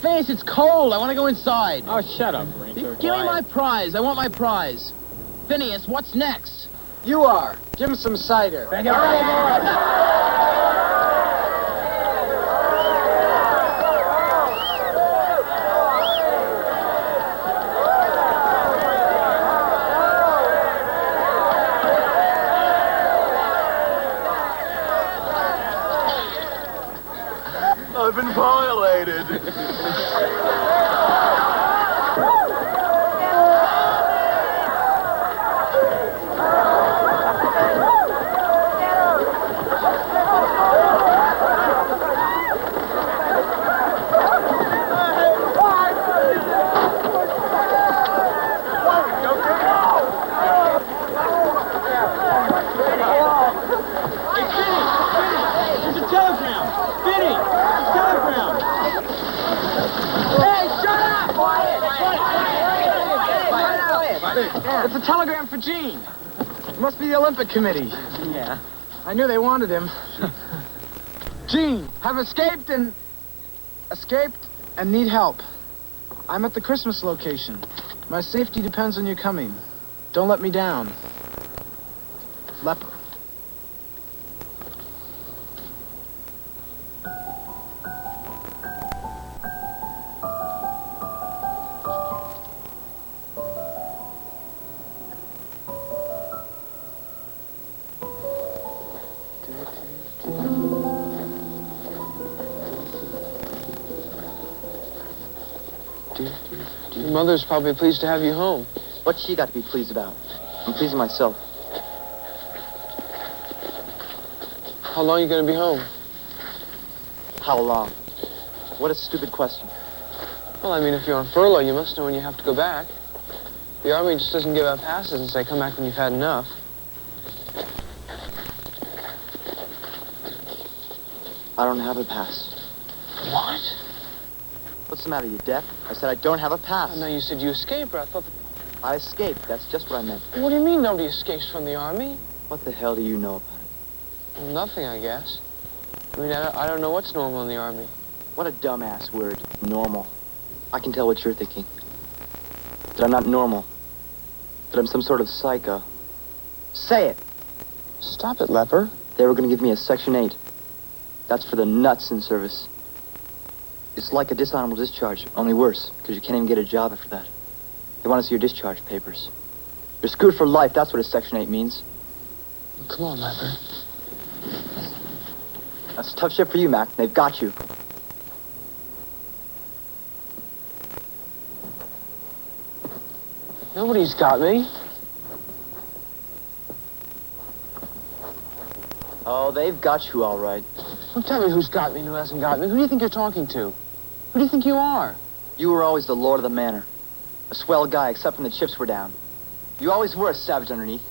Phineas, it's cold. I want to go inside. Oh, shut up, Brinker. Give me my prize. I want my prize. Phineas, what's next? You are. Give him some cider. I've been violated. It's a telegram for Gene. It must be the Olympic Committee. Yeah. I knew they wanted him. Gene, have escaped and need help. I'm at the Christmas location. My safety depends on you coming. Don't let me down. Leper. Your mother's probably pleased to have you home. What's she got to be pleased about? I'm pleasing myself. How long are you going to be home? How long? What a stupid question. Well, I mean, if you're on furlough, you must know when you have to go back. The Army just doesn't give out passes and say, come back when you've had enough. I don't have a pass. What? What's the matter, you deaf? I said I don't have a pass. Oh, no, you said you escaped, or I thought... I escaped. That's just what I meant. What do you mean nobody escapes from the Army? What the hell do you know about it? Well, nothing, I guess. I mean, I don't know what's normal in the Army. What a dumbass word, normal. I can tell what you're thinking. That I'm not normal. That I'm some sort of psycho. Say it! Stop it, Leper. They were going to give me a Section 8. That's for the nuts in service. It's like a dishonorable discharge, only worse, because you can't even get a job after that. They want to see your discharge papers. You're screwed for life, that's what a Section 8 means. Come on, Leper. That's tough shit for you, Mac. They've got you. Nobody's got me. Oh, they've got you all right. Don't tell me who's got me and who hasn't got me. Who do you think you're talking to? Who do you think you are? You were always the lord of the manor. A swell guy, except when the chips were down. You always were a savage underneath.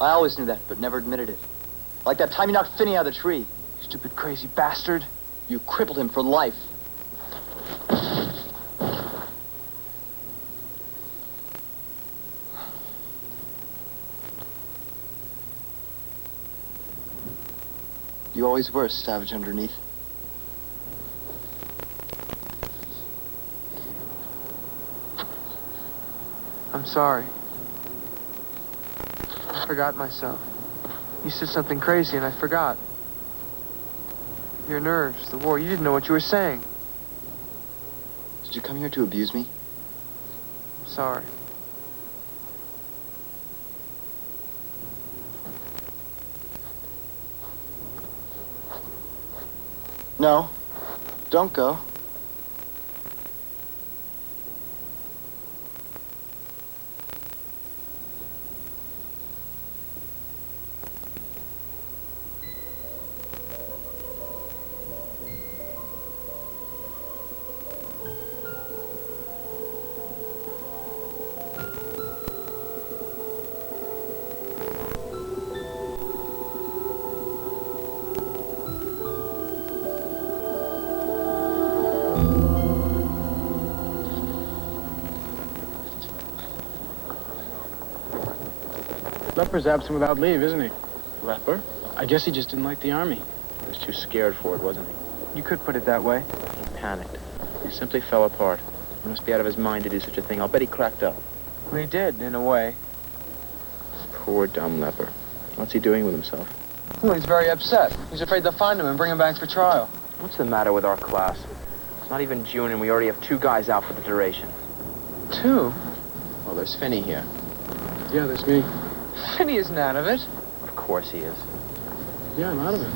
I always knew that, but never admitted it. Like that time you knocked Finny out of the tree. Stupid, crazy bastard. You crippled him for life. You always were a savage underneath. I'm sorry. I forgot myself. You said something crazy and I forgot. Your nerves, the war, you didn't know what you were saying. Did you come here to abuse me? I'm sorry. No. Don't go. Leper's absent without leave, isn't he? Leper? I guess he just didn't like the army. He was too scared for it, wasn't he? You could put it that way. He panicked. He simply fell apart. He must be out of his mind to do such a thing. I'll bet he cracked up. Well, he did, in a way. Poor dumb Leper. What's he doing with himself? Well, he's very upset. He's afraid they'll find him and bring him back for trial. What's the matter with our class? It's not even June and we already have 2 guys out for the duration. 2? Well, there's Finny here. Yeah, that's me. Finny isn't out of it. Of course he is. Yeah, I'm out of it.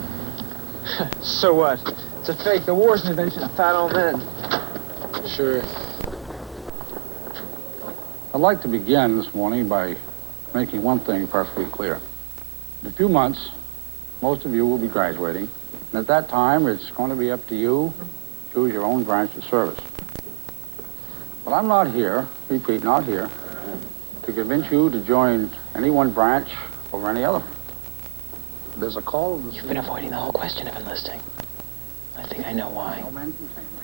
So what? It's a fake. The war's an invention of fat old men. Sure. I'd like to begin this morning by making one thing perfectly clear. In a few months, most of you will be graduating, and at that time, it's going to be up to you to choose your own branch of service. But I'm not here, repeat, not here, to convince you to join any one branch over any other. There's a call of the... You've been avoiding the whole question of enlisting. I think I know why.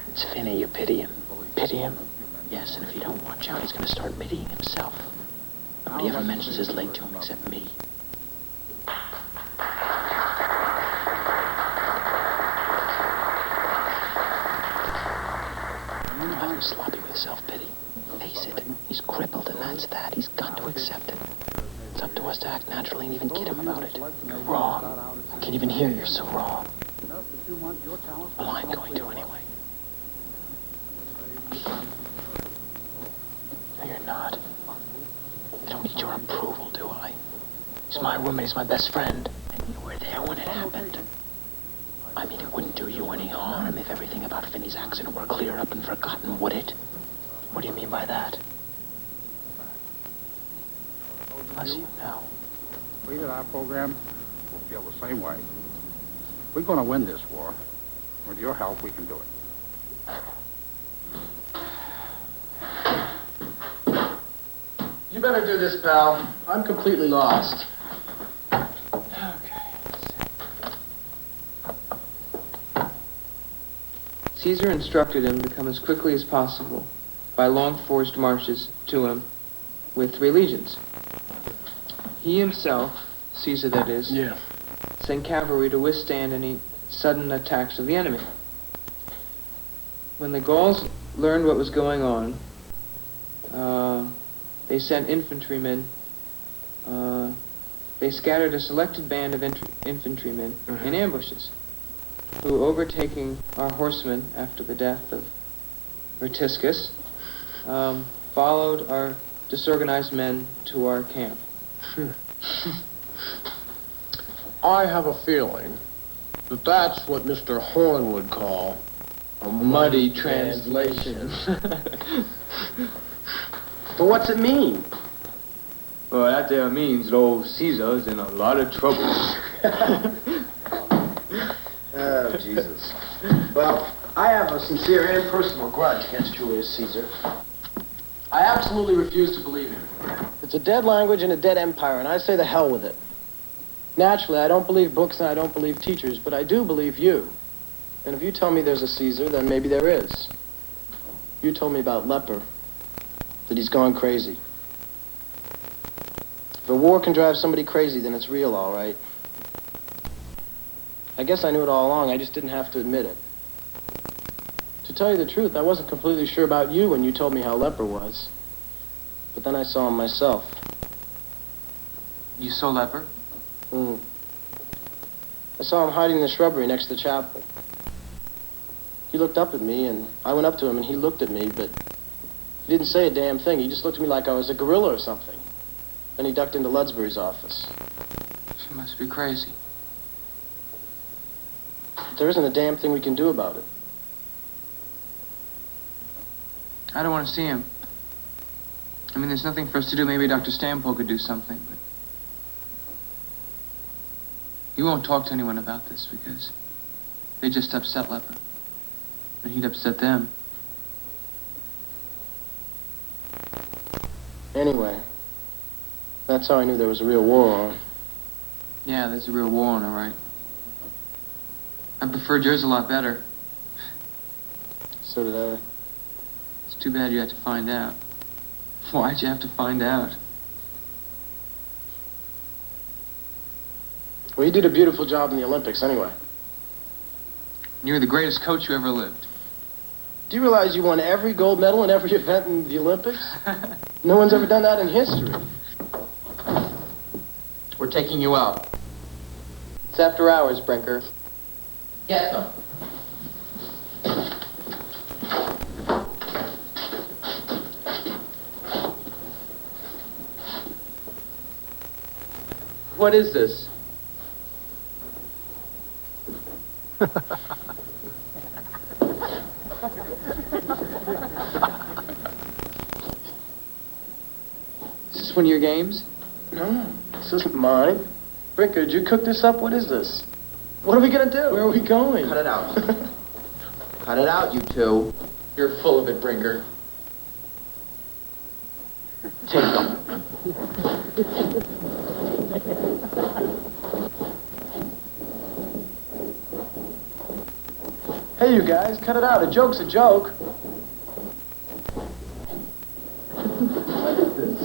It's Finny, you pity him. Pity him? Yes, and if you don't watch out, he's going to start pitying himself. Nobody ever mentions his leg to him except me. I'm sloppy with self-pity. Face it, he's crippled and that's that. He's got to accept it. It's up to us to act naturally and even kid him about it. You're wrong. I can't even hear you're so wrong. Well, I'm going to anyway. No, you're not. I don't need your approval, do I? He's my roommate, he's my best friend. And you were there when it happened. I mean, it wouldn't do you any harm if everything about Finny's accident were cleared up and forgotten, would it? What do you mean by that? As you know. We at our program will feel the same way. We're going to win this war. With your help, we can do it. You better do this, pal. I'm completely lost. Caesar instructed him to come as quickly as possible by long forced marches to him with 3 legions. He himself, Caesar that is, sent cavalry to withstand any sudden attacks of the enemy. When the Gauls learned what was going on, they sent infantrymen. They scattered a selected band of infantrymen in ambushes, who, overtaking our horsemen after the death of Vertiscus, followed our disorganized men to our camp. I have a feeling that that's what Mr. Horn would call a muddy translation. But what's it mean? Well, that there means that old Caesar's in a lot of trouble. Oh, Jesus. Well, I have a sincere and personal grudge against Julius Caesar. I absolutely refuse to believe him. It's a dead language and a dead empire, and I say the hell with it. Naturally, I don't believe books and I don't believe teachers, but I do believe you. And if you tell me there's a Caesar, then maybe there is. You told me about Leper, that he's gone crazy. If a war can drive somebody crazy, then it's real, all right. I guess I knew it all along, I just didn't have to admit it. To tell you the truth, I wasn't completely sure about you when you told me how Leper was. But then I saw him myself. You saw Leper? I saw him hiding in the shrubbery next to the chapel. He looked up at me, and I went up to him, and he looked at me, but he didn't say a damn thing. He just looked at me like I was a gorilla or something. Then he ducked into Ludsbury's office. She must be crazy. But there isn't a damn thing we can do about it. I don't want to see him. I mean, there's nothing for us to do. Maybe Dr. Stanpole could do something, but... He won't talk to anyone about this because they just upset Leper. And he'd upset them. Anyway, that's how I knew there was a real war on. Yeah, there's a real war on, all right. I preferred yours a lot better. So did I. It's too bad you had to find out. Why'd you have to find out? Well, you did a beautiful job in the Olympics anyway. You were the greatest coach who ever lived. Do you realize you won every gold medal in every event in the Olympics? No one's ever done that in history. We're taking you out. It's after hours, Brinker. Get them. What is this? Is this one of your games? No, this isn't mine. Brinker, did you cook this up? What is this? What are we gonna do? Where are we going? Cut it out. Cut it out, you two. You're full of it, Brinker. Take them. Hey, you guys, cut it out. A joke's a joke. What is this?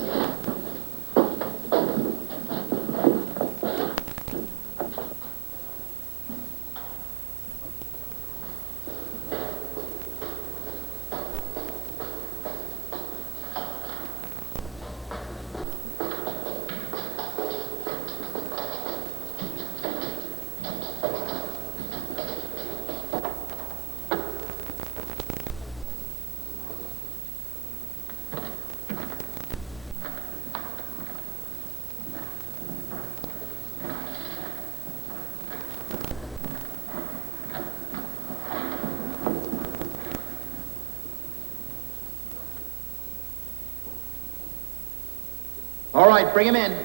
All right, bring him in.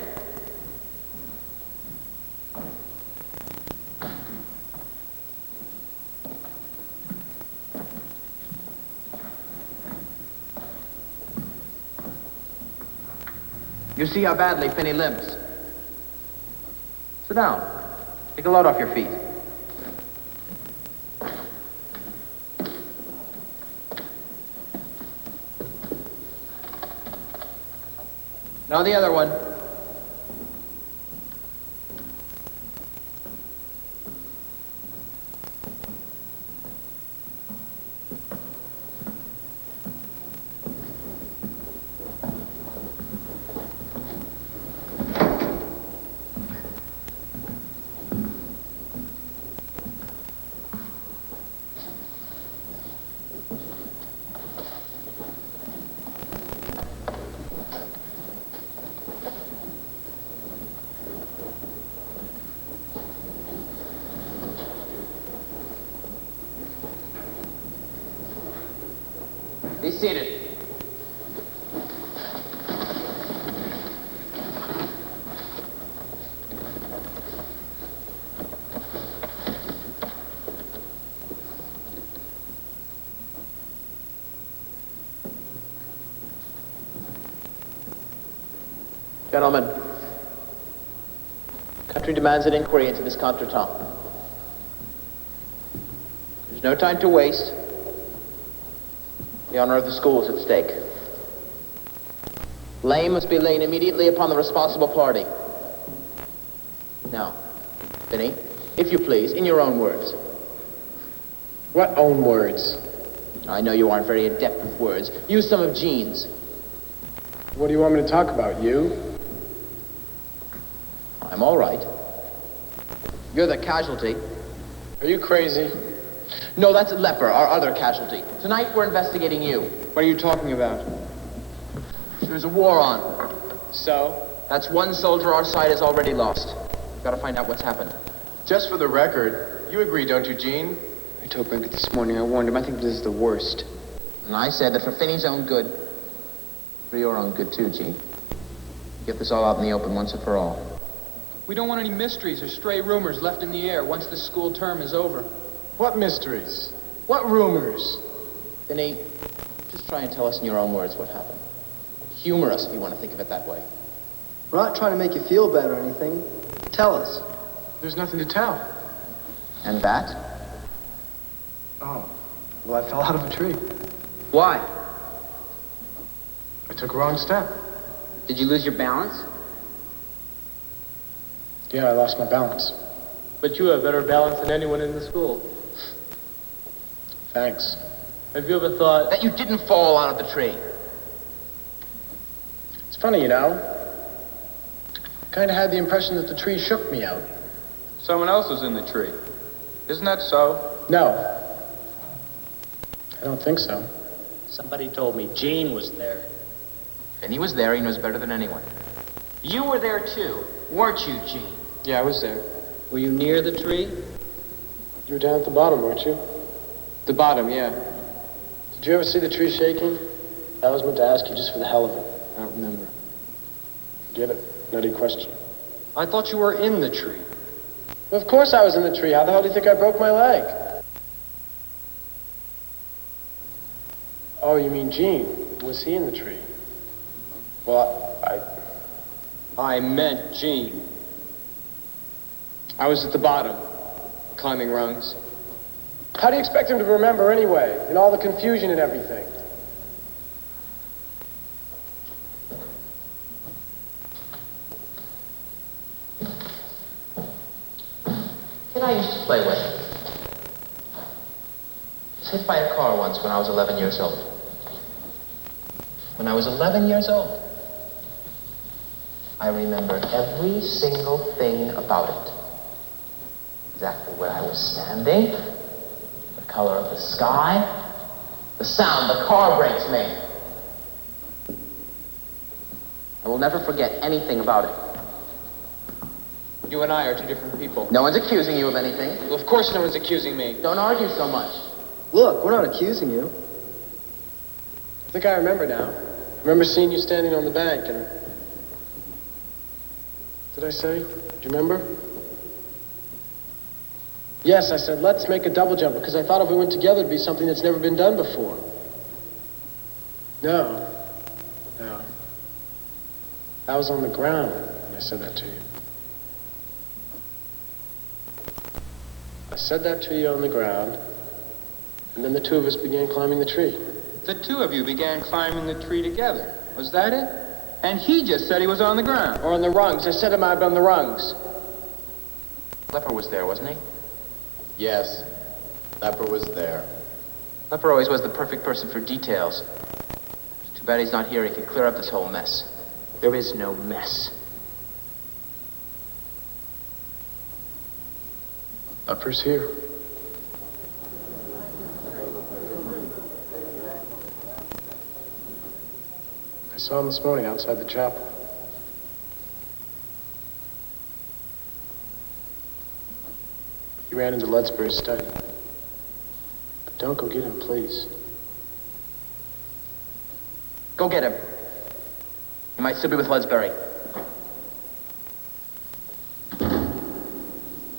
You see how badly Finny limps. Sit down. Take a load off your feet. Now the other one. Be seated. Gentlemen, country demands an inquiry into this contretemps. There's no time to waste. The honor of the school is at stake. Blame must be laid immediately upon the responsible party. Now, Finny, if you please, in your own words. What own words? I know you aren't very adept with words. Use some of Jean's. What do you want me to talk about, you? I'm all right. You're the casualty. Are you crazy? No, that's Leper, our other casualty. Tonight, we're investigating you. What are you talking about? There's a war on. So? That's one soldier our side has already lost. We've got to find out what's happened. Just for the record, you agree, don't you, Jean? I told Brinker this morning. I warned him. I think this is the worst. And I said that for Finny's own good, for your own good too, Jean, get this all out in the open once and for all. We don't want any mysteries or stray rumors left in the air once this school term is over. What mysteries? What rumors? Finny, just try and tell us in your own words what happened. Humor us if you want to think of it that way. We're not trying to make you feel bad or anything. Tell us. There's nothing to tell. And that? Oh, well, I fell out of a tree. Why? I took a wrong step. Did you lose your balance? Yeah, I lost my balance. But you have better balance than anyone in the school. Thanks. Have you ever thought... That you didn't fall out of the tree? It's funny, you know. I kind of had the impression that the tree shook me out. Someone else was in the tree. Isn't that so? No. I don't think so. Somebody told me Gene was there. And he was there. He knows better than anyone. You were there, too, weren't you, Gene? Yeah, I was there. Were you near the tree? You were down at the bottom, weren't you? The bottom, yeah. Did you ever see the tree shaking? I was meant to ask you just for the hell of it. I don't remember. Get it? Nutty question. I thought you were in the tree. Well, of course I was in the tree. How the hell do you think I broke my leg? Oh, you mean Gene? Was he in the tree? Well, I meant Gene. I was at the bottom, climbing rungs. How do you expect him to remember anyway, in all the confusion and everything? Kid I used to play with. Was hit by a car once when I was 11 years old. When I was 11 years old. I remember every single thing about it. Exactly where I was standing, the color of the sky, the sound the car brakes made. I will never forget anything about it. You and I are two different people. No one's accusing you of anything. Well, of course no one's accusing me. Don't argue so much. Look, we're not accusing you. I think I remember now. I remember seeing you standing on the bank and... Did I say? Do you remember? Yes, I said, let's make a double jump, because I thought if we went together, it'd be something that's never been done before. No. No. I was on the ground when I said that to you. I said that to you on the ground, and then the two of us began climbing the tree. The two of you began climbing the tree together. Was that it? And he just said he was on the ground. Or on the rungs. I said him I'd been on the rungs. Leper was there, wasn't he? Yes. Leper was there. Leper always was the perfect person for details. It's too bad he's not here. He could clear up this whole mess. There is no mess. Leper's here. I saw him this morning outside the chapel. He ran into Ludsbury's study. But don't go get him, please. Go get him. He might still be with Ludsbury.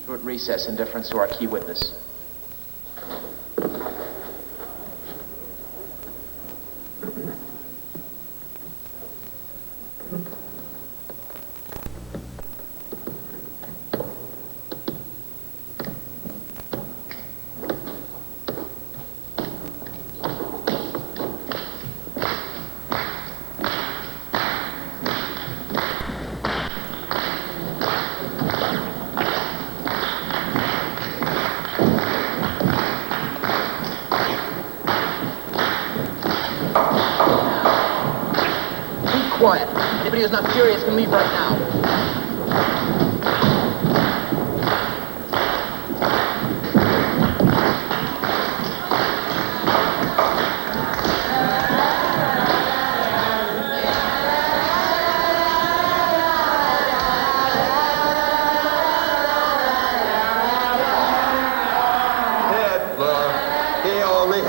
Short recess in deference to our key witness. Quiet. Anybody who's not furious can leave right now. The only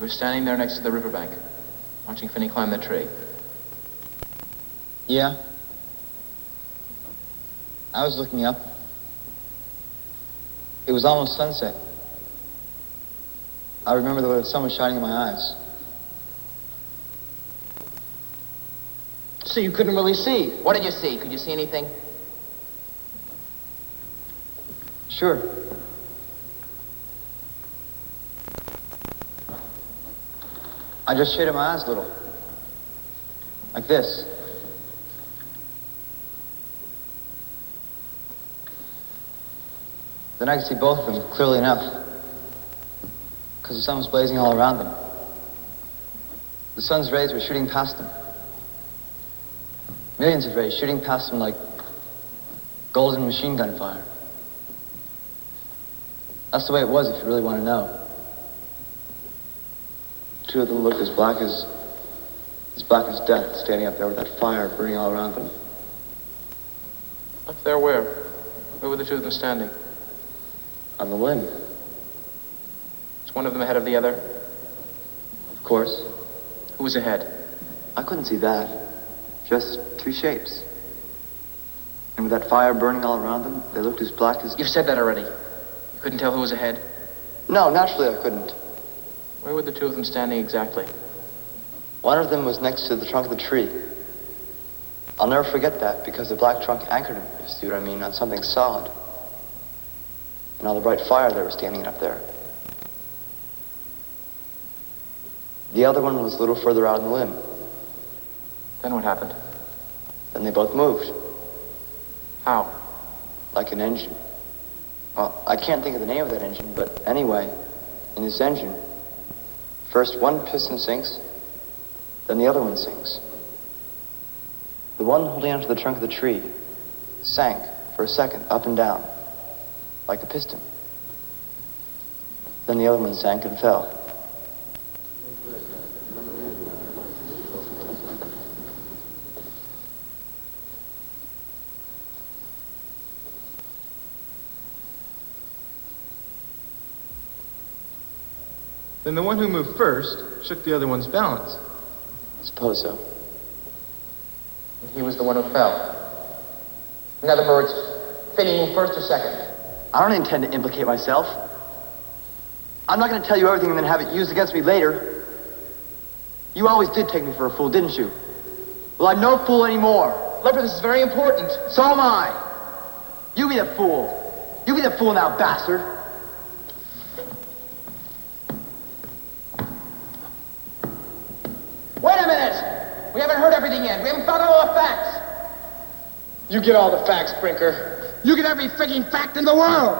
You were standing there next to the riverbank, watching Finny climb the tree. Yeah. I was looking up. It was almost sunset. I remember the sun was shining in my eyes. So you couldn't really see. What did you see? Could you see anything? Sure. I just shaded my eyes a little. Like this. Then I could see both of them clearly enough. Because the sun was blazing all around them. The sun's rays were shooting past them. Millions of rays shooting past them like golden machine gun fire. That's the way it was if you really want to know. Two of them looked as black as death, standing up there with that fire burning all around them. Up there where? Where were the two of them standing? On the limb. Is one of them ahead of the other? Of course. Who was ahead? I couldn't see that. Just two shapes. And with that fire burning all around them, they looked as black as... You've said that already. You couldn't tell who was ahead? No, naturally I couldn't. Where were the two of them standing exactly? One of them was next to the trunk of the tree. I'll never forget that, because the black trunk anchored him, if you see what I mean, on something solid. And all the bright fire they were standing up there. The other one was a little further out on the limb. Then what happened? Then they both moved. How? Like an engine. Well, I can't think of the name of that engine, but anyway, in this engine, first one piston sinks, then the other one sinks. The one holding onto the trunk of the tree sank for a second, up and down, like a piston. Then the other one sank and fell. Then the one who moved first shook the other one's balance. I suppose so. And he was the one who fell. In other words, Finny moved first or second? I don't intend to implicate myself. I'm not going to tell you everything and then have it used against me later. You always did take me for a fool, didn't you? Well, I'm no fool anymore. Leper, this is very important. So am I. You be the fool. You be the fool now, bastard. Wait a minute! We haven't heard everything yet. We haven't found out all the facts. You get all the facts, Brinker. You get every freaking fact in the world!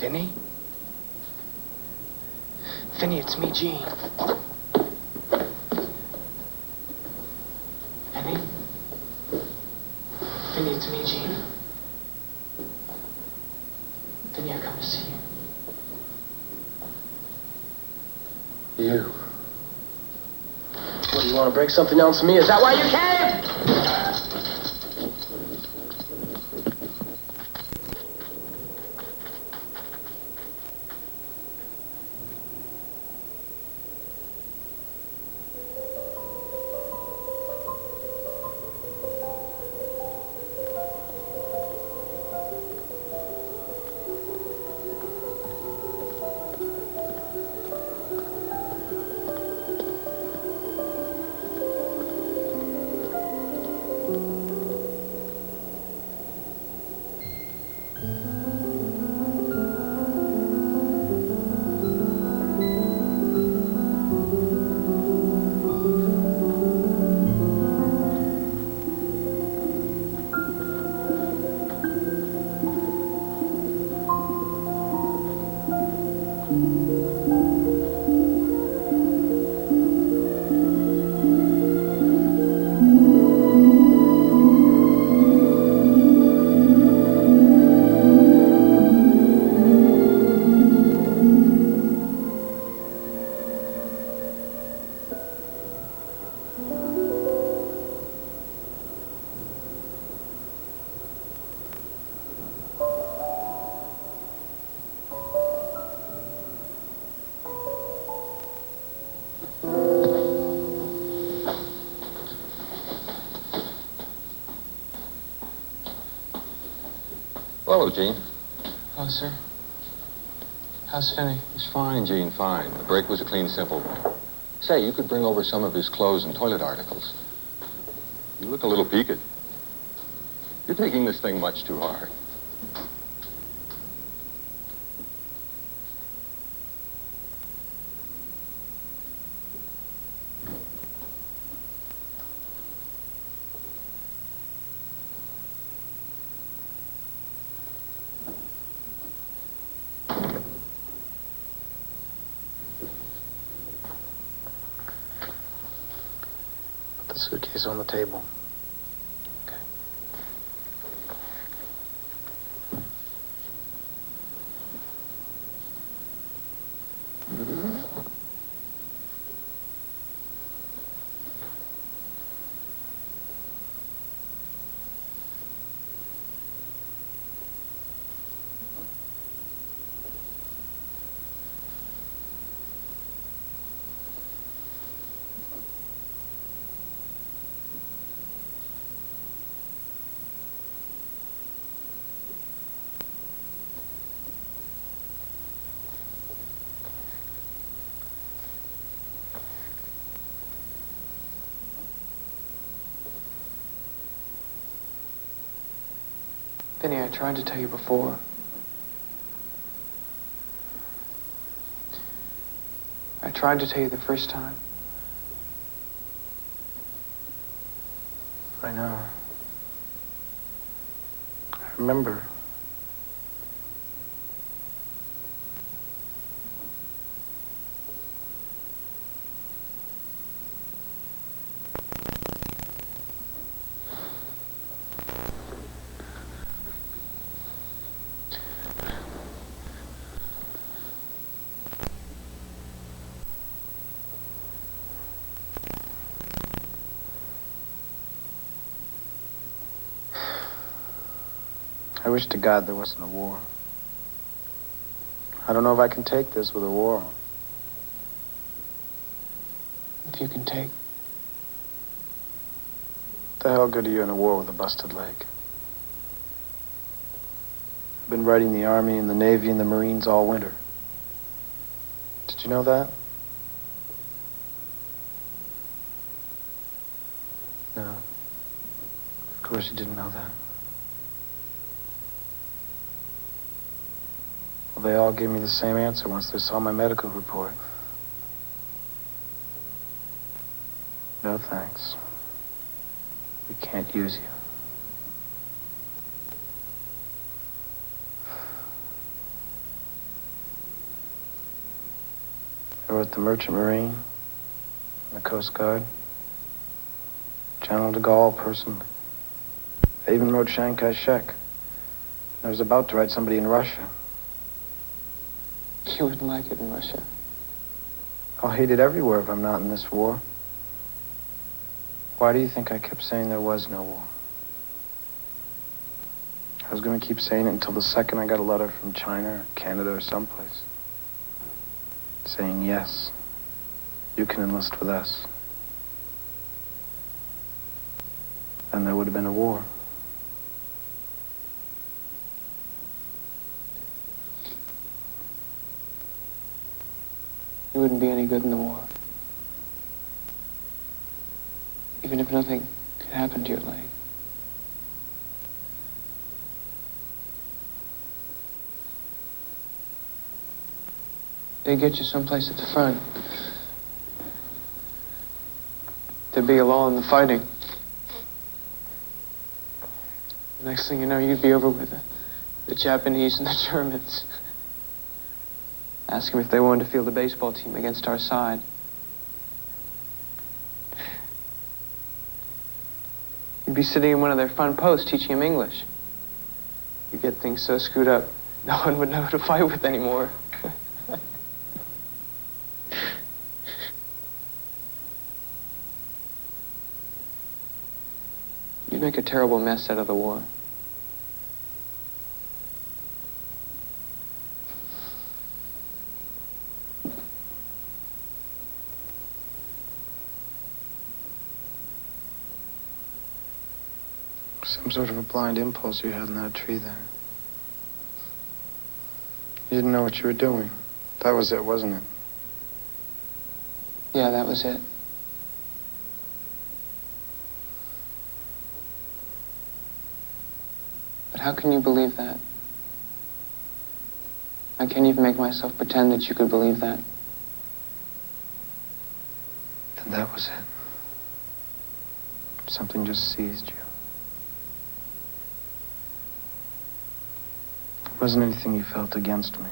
Finny? Finny, it's me, Gene. Finny? Finny, it's me, Gene. Finny, I come to see you. You? What, do you want to break something else to me? Is that why you came? Hello, Gene. Hello, sir. How's Finny? He's fine, Gene, fine. The break was a clean, simple one. Say, you could bring over some of his clothes and toilet articles. You look a little peaked. You're taking this thing much too hard. Put the suitcase on the table. Finny, I tried to tell you before. I tried to tell you the first time. I know. I remember. I wish to God there wasn't a war. I don't know if I can take this with a war on. If you can take. What the hell good are you in a war with a busted leg? I've been writing the Army and the Navy and the Marines all winter. Did you know that? No. Of course you didn't know that. Well, they all gave me the same answer once they saw my medical report. No thanks. We can't use you. I wrote the Merchant Marine, the Coast Guard, General de Gaulle personally. I even wrote Chiang Kai-shek. I was about to write somebody in Russia. You wouldn't like it in Russia. I'll hate it everywhere if I'm not in this war. Why do you think I kept saying there was no war? I was going to keep saying it until the second I got a letter from China or Canada or someplace saying, yes, you can enlist with us. Then there would have been a war. You wouldn't be any good in the war. Even if nothing could happen to your leg. They get you someplace at the front. There'd be a lull in the fighting. The next thing you know, you'd be over with the Japanese and the Germans. Ask them if they wanted to field a baseball team against our side. You'd be sitting in one of their front posts teaching them English. You get things so screwed up, no one would know who to fight with anymore. You'd make a terrible mess out of the war. Some sort of a blind impulse you had in that tree there. You didn't know what you were doing. That was it, wasn't it? Yeah, that was it. But how can you believe that? I can't even make myself pretend that you could believe that. Then that was it. Something just seized you. It wasn't anything you felt against me.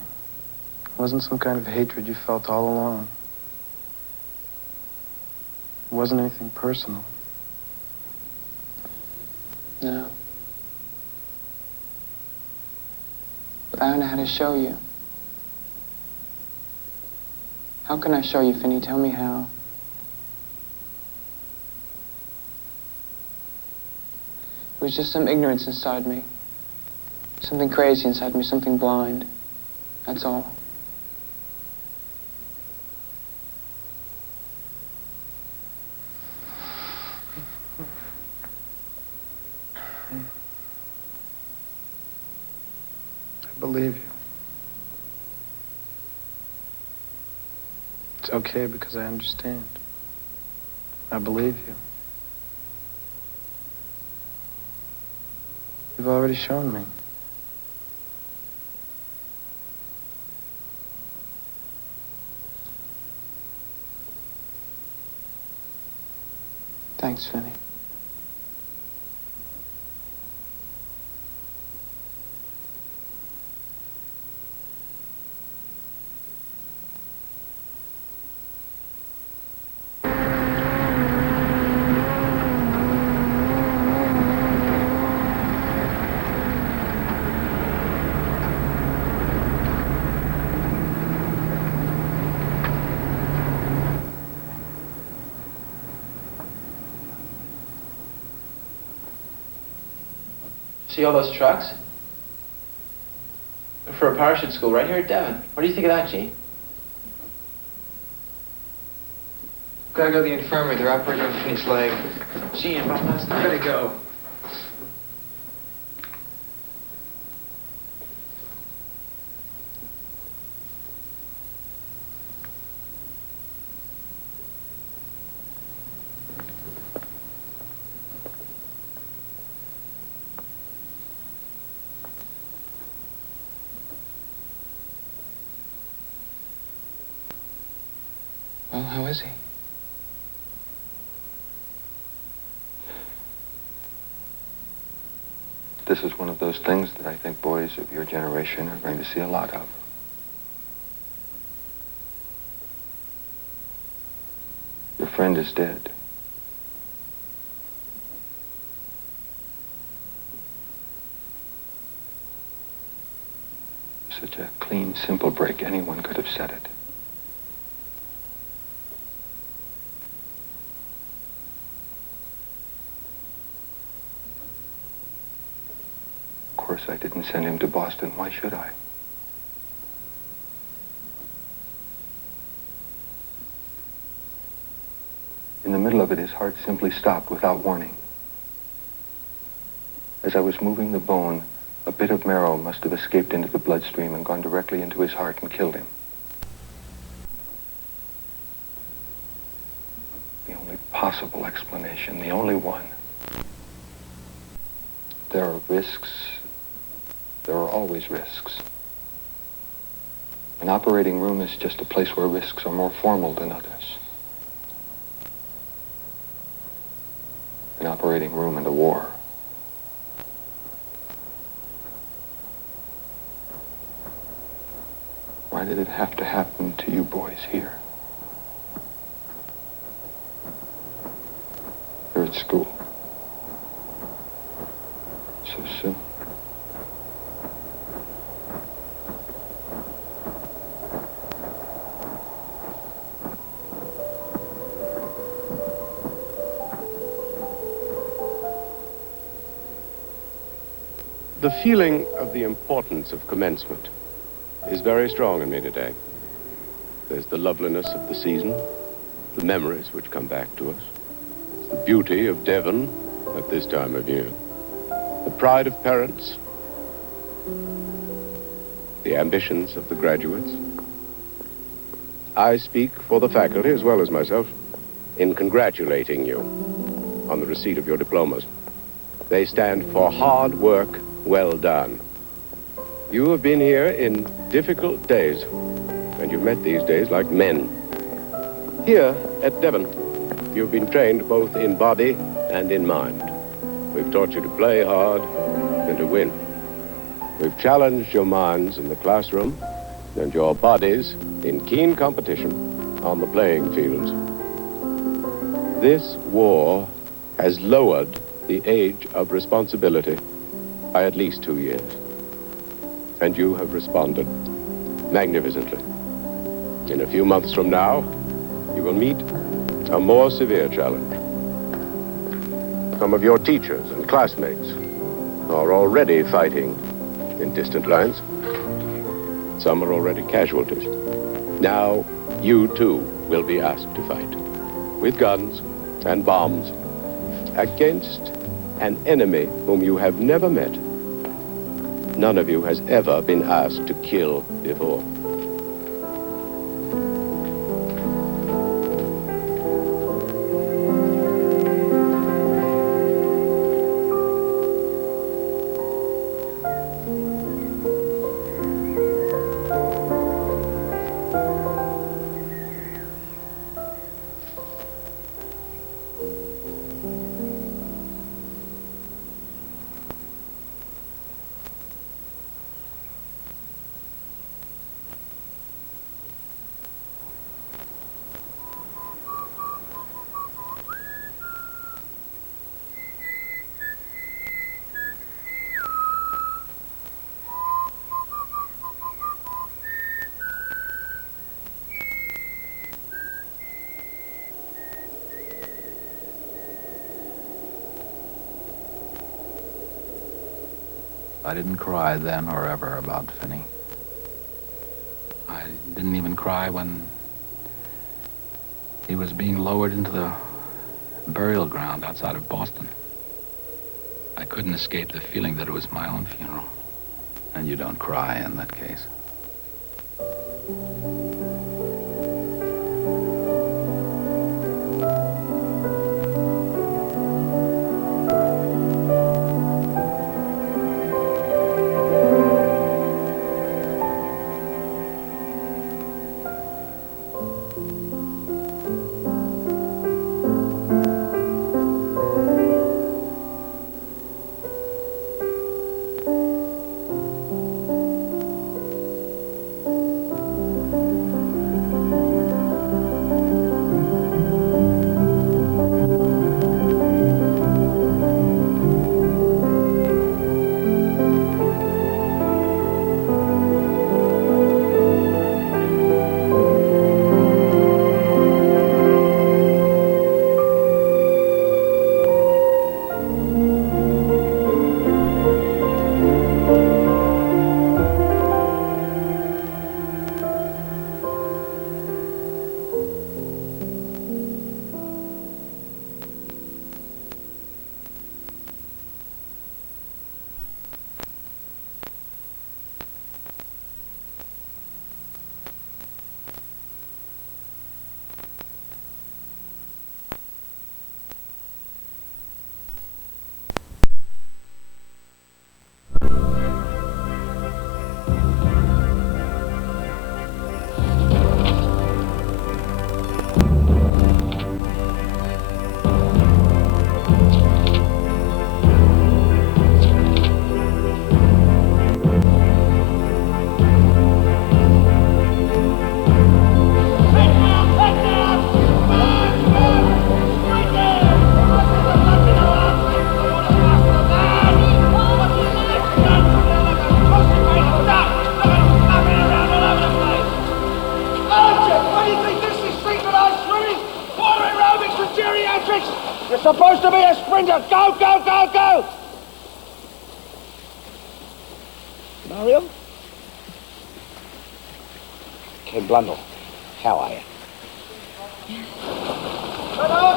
It wasn't some kind of hatred you felt all along. It wasn't anything personal. No. But I don't know how to show you. How can I show you, Finny? Tell me how. It was just some ignorance inside me. Something crazy inside me, something blind. That's all. I believe you. It's okay because I understand. I believe you. You've already shown me. Thanks, Finny. See all those trucks? They're for a parachute school right here at Devon. What do you think of that, G? Gotta go to the infirmary. They're operating on Finny's leg. Gee, about last night. Gotta go. Well, how is he? This is one of those things that I think boys of your generation are going to see a lot of. Your friend is dead. Such a clean, simple break. Anyone could have said it. Of course, I didn't send him to Boston. Why should I? In the middle of it, his heart simply stopped without warning. As I was moving the bone, a bit of marrow must have escaped into the bloodstream and gone directly into his heart and killed him. The only possible explanation, the only one. There are risks. There are always risks. An operating room is just a place where risks are more formal than others. An operating room in a war. Why did it have to happen to you boys here? You're at school. So soon. The feeling of the importance of commencement is very strong in me today. There's the loveliness of the season, the memories which come back to us, the beauty of Devon at this time of year, the pride of parents, the ambitions of the graduates. I speak for the faculty as well as myself in congratulating you on the receipt of your diplomas. They stand for hard work well done. You have been here in difficult days, and you've met these days like men. Here at Devon, you've been trained both in body and in mind. We've taught you to play hard and to win. We've challenged your minds in the classroom and your bodies in keen competition on the playing fields. This war has lowered the age of responsibility by at least 2 years. And you have responded magnificently. In a few months from now, you will meet a more severe challenge. Some of your teachers and classmates are already fighting in distant lines. Some are already casualties. Now, you too will be asked to fight with guns and bombs against an enemy whom you have never met. None of you has ever been asked to kill before. I didn't cry then or ever about Finny. I didn't even cry when he was being lowered into the burial ground outside of Boston. I couldn't escape the feeling that it was my own funeral. And you don't cry in that case. Supposed to be a sprinter. Go, go, go, go! Mario? Ken Blundell, how are you? Go!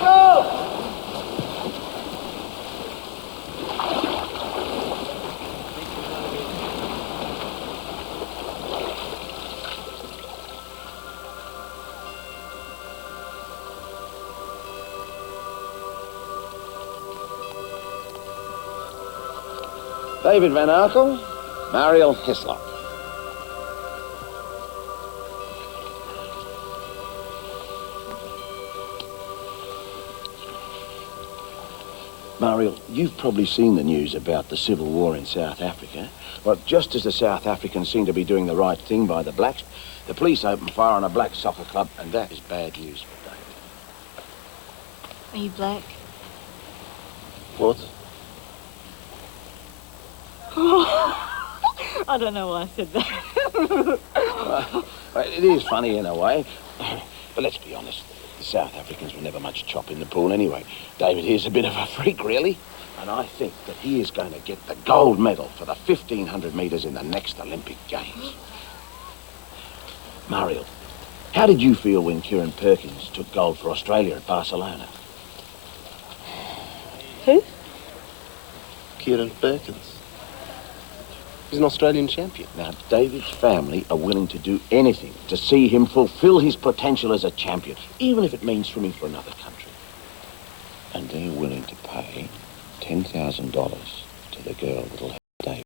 David Van Arkel, Mariel Hislop. Mariel, you've probably seen the news about the civil war in South Africa. Well, just as the South Africans seem to be doing the right thing by the blacks, the police opened fire on a black soccer club, and that is bad news for David. Are you black? What? I don't know why I said that. Well, it is funny in a way, but let's be honest. The South Africans were never much chop in the pool anyway. David here's a bit of a freak, really. And I think that he is going to get the gold medal for the 1,500 metres in the next Olympic Games. Mariel, how did you feel when Kieran Perkins took gold for Australia at Barcelona? Who? Kieran Perkins. He's an Australian champion. Now, David's family are willing to do anything to see him fulfill his potential as a champion, even if it means swimming for another country. And they're willing to pay $10,000 to the girl that'll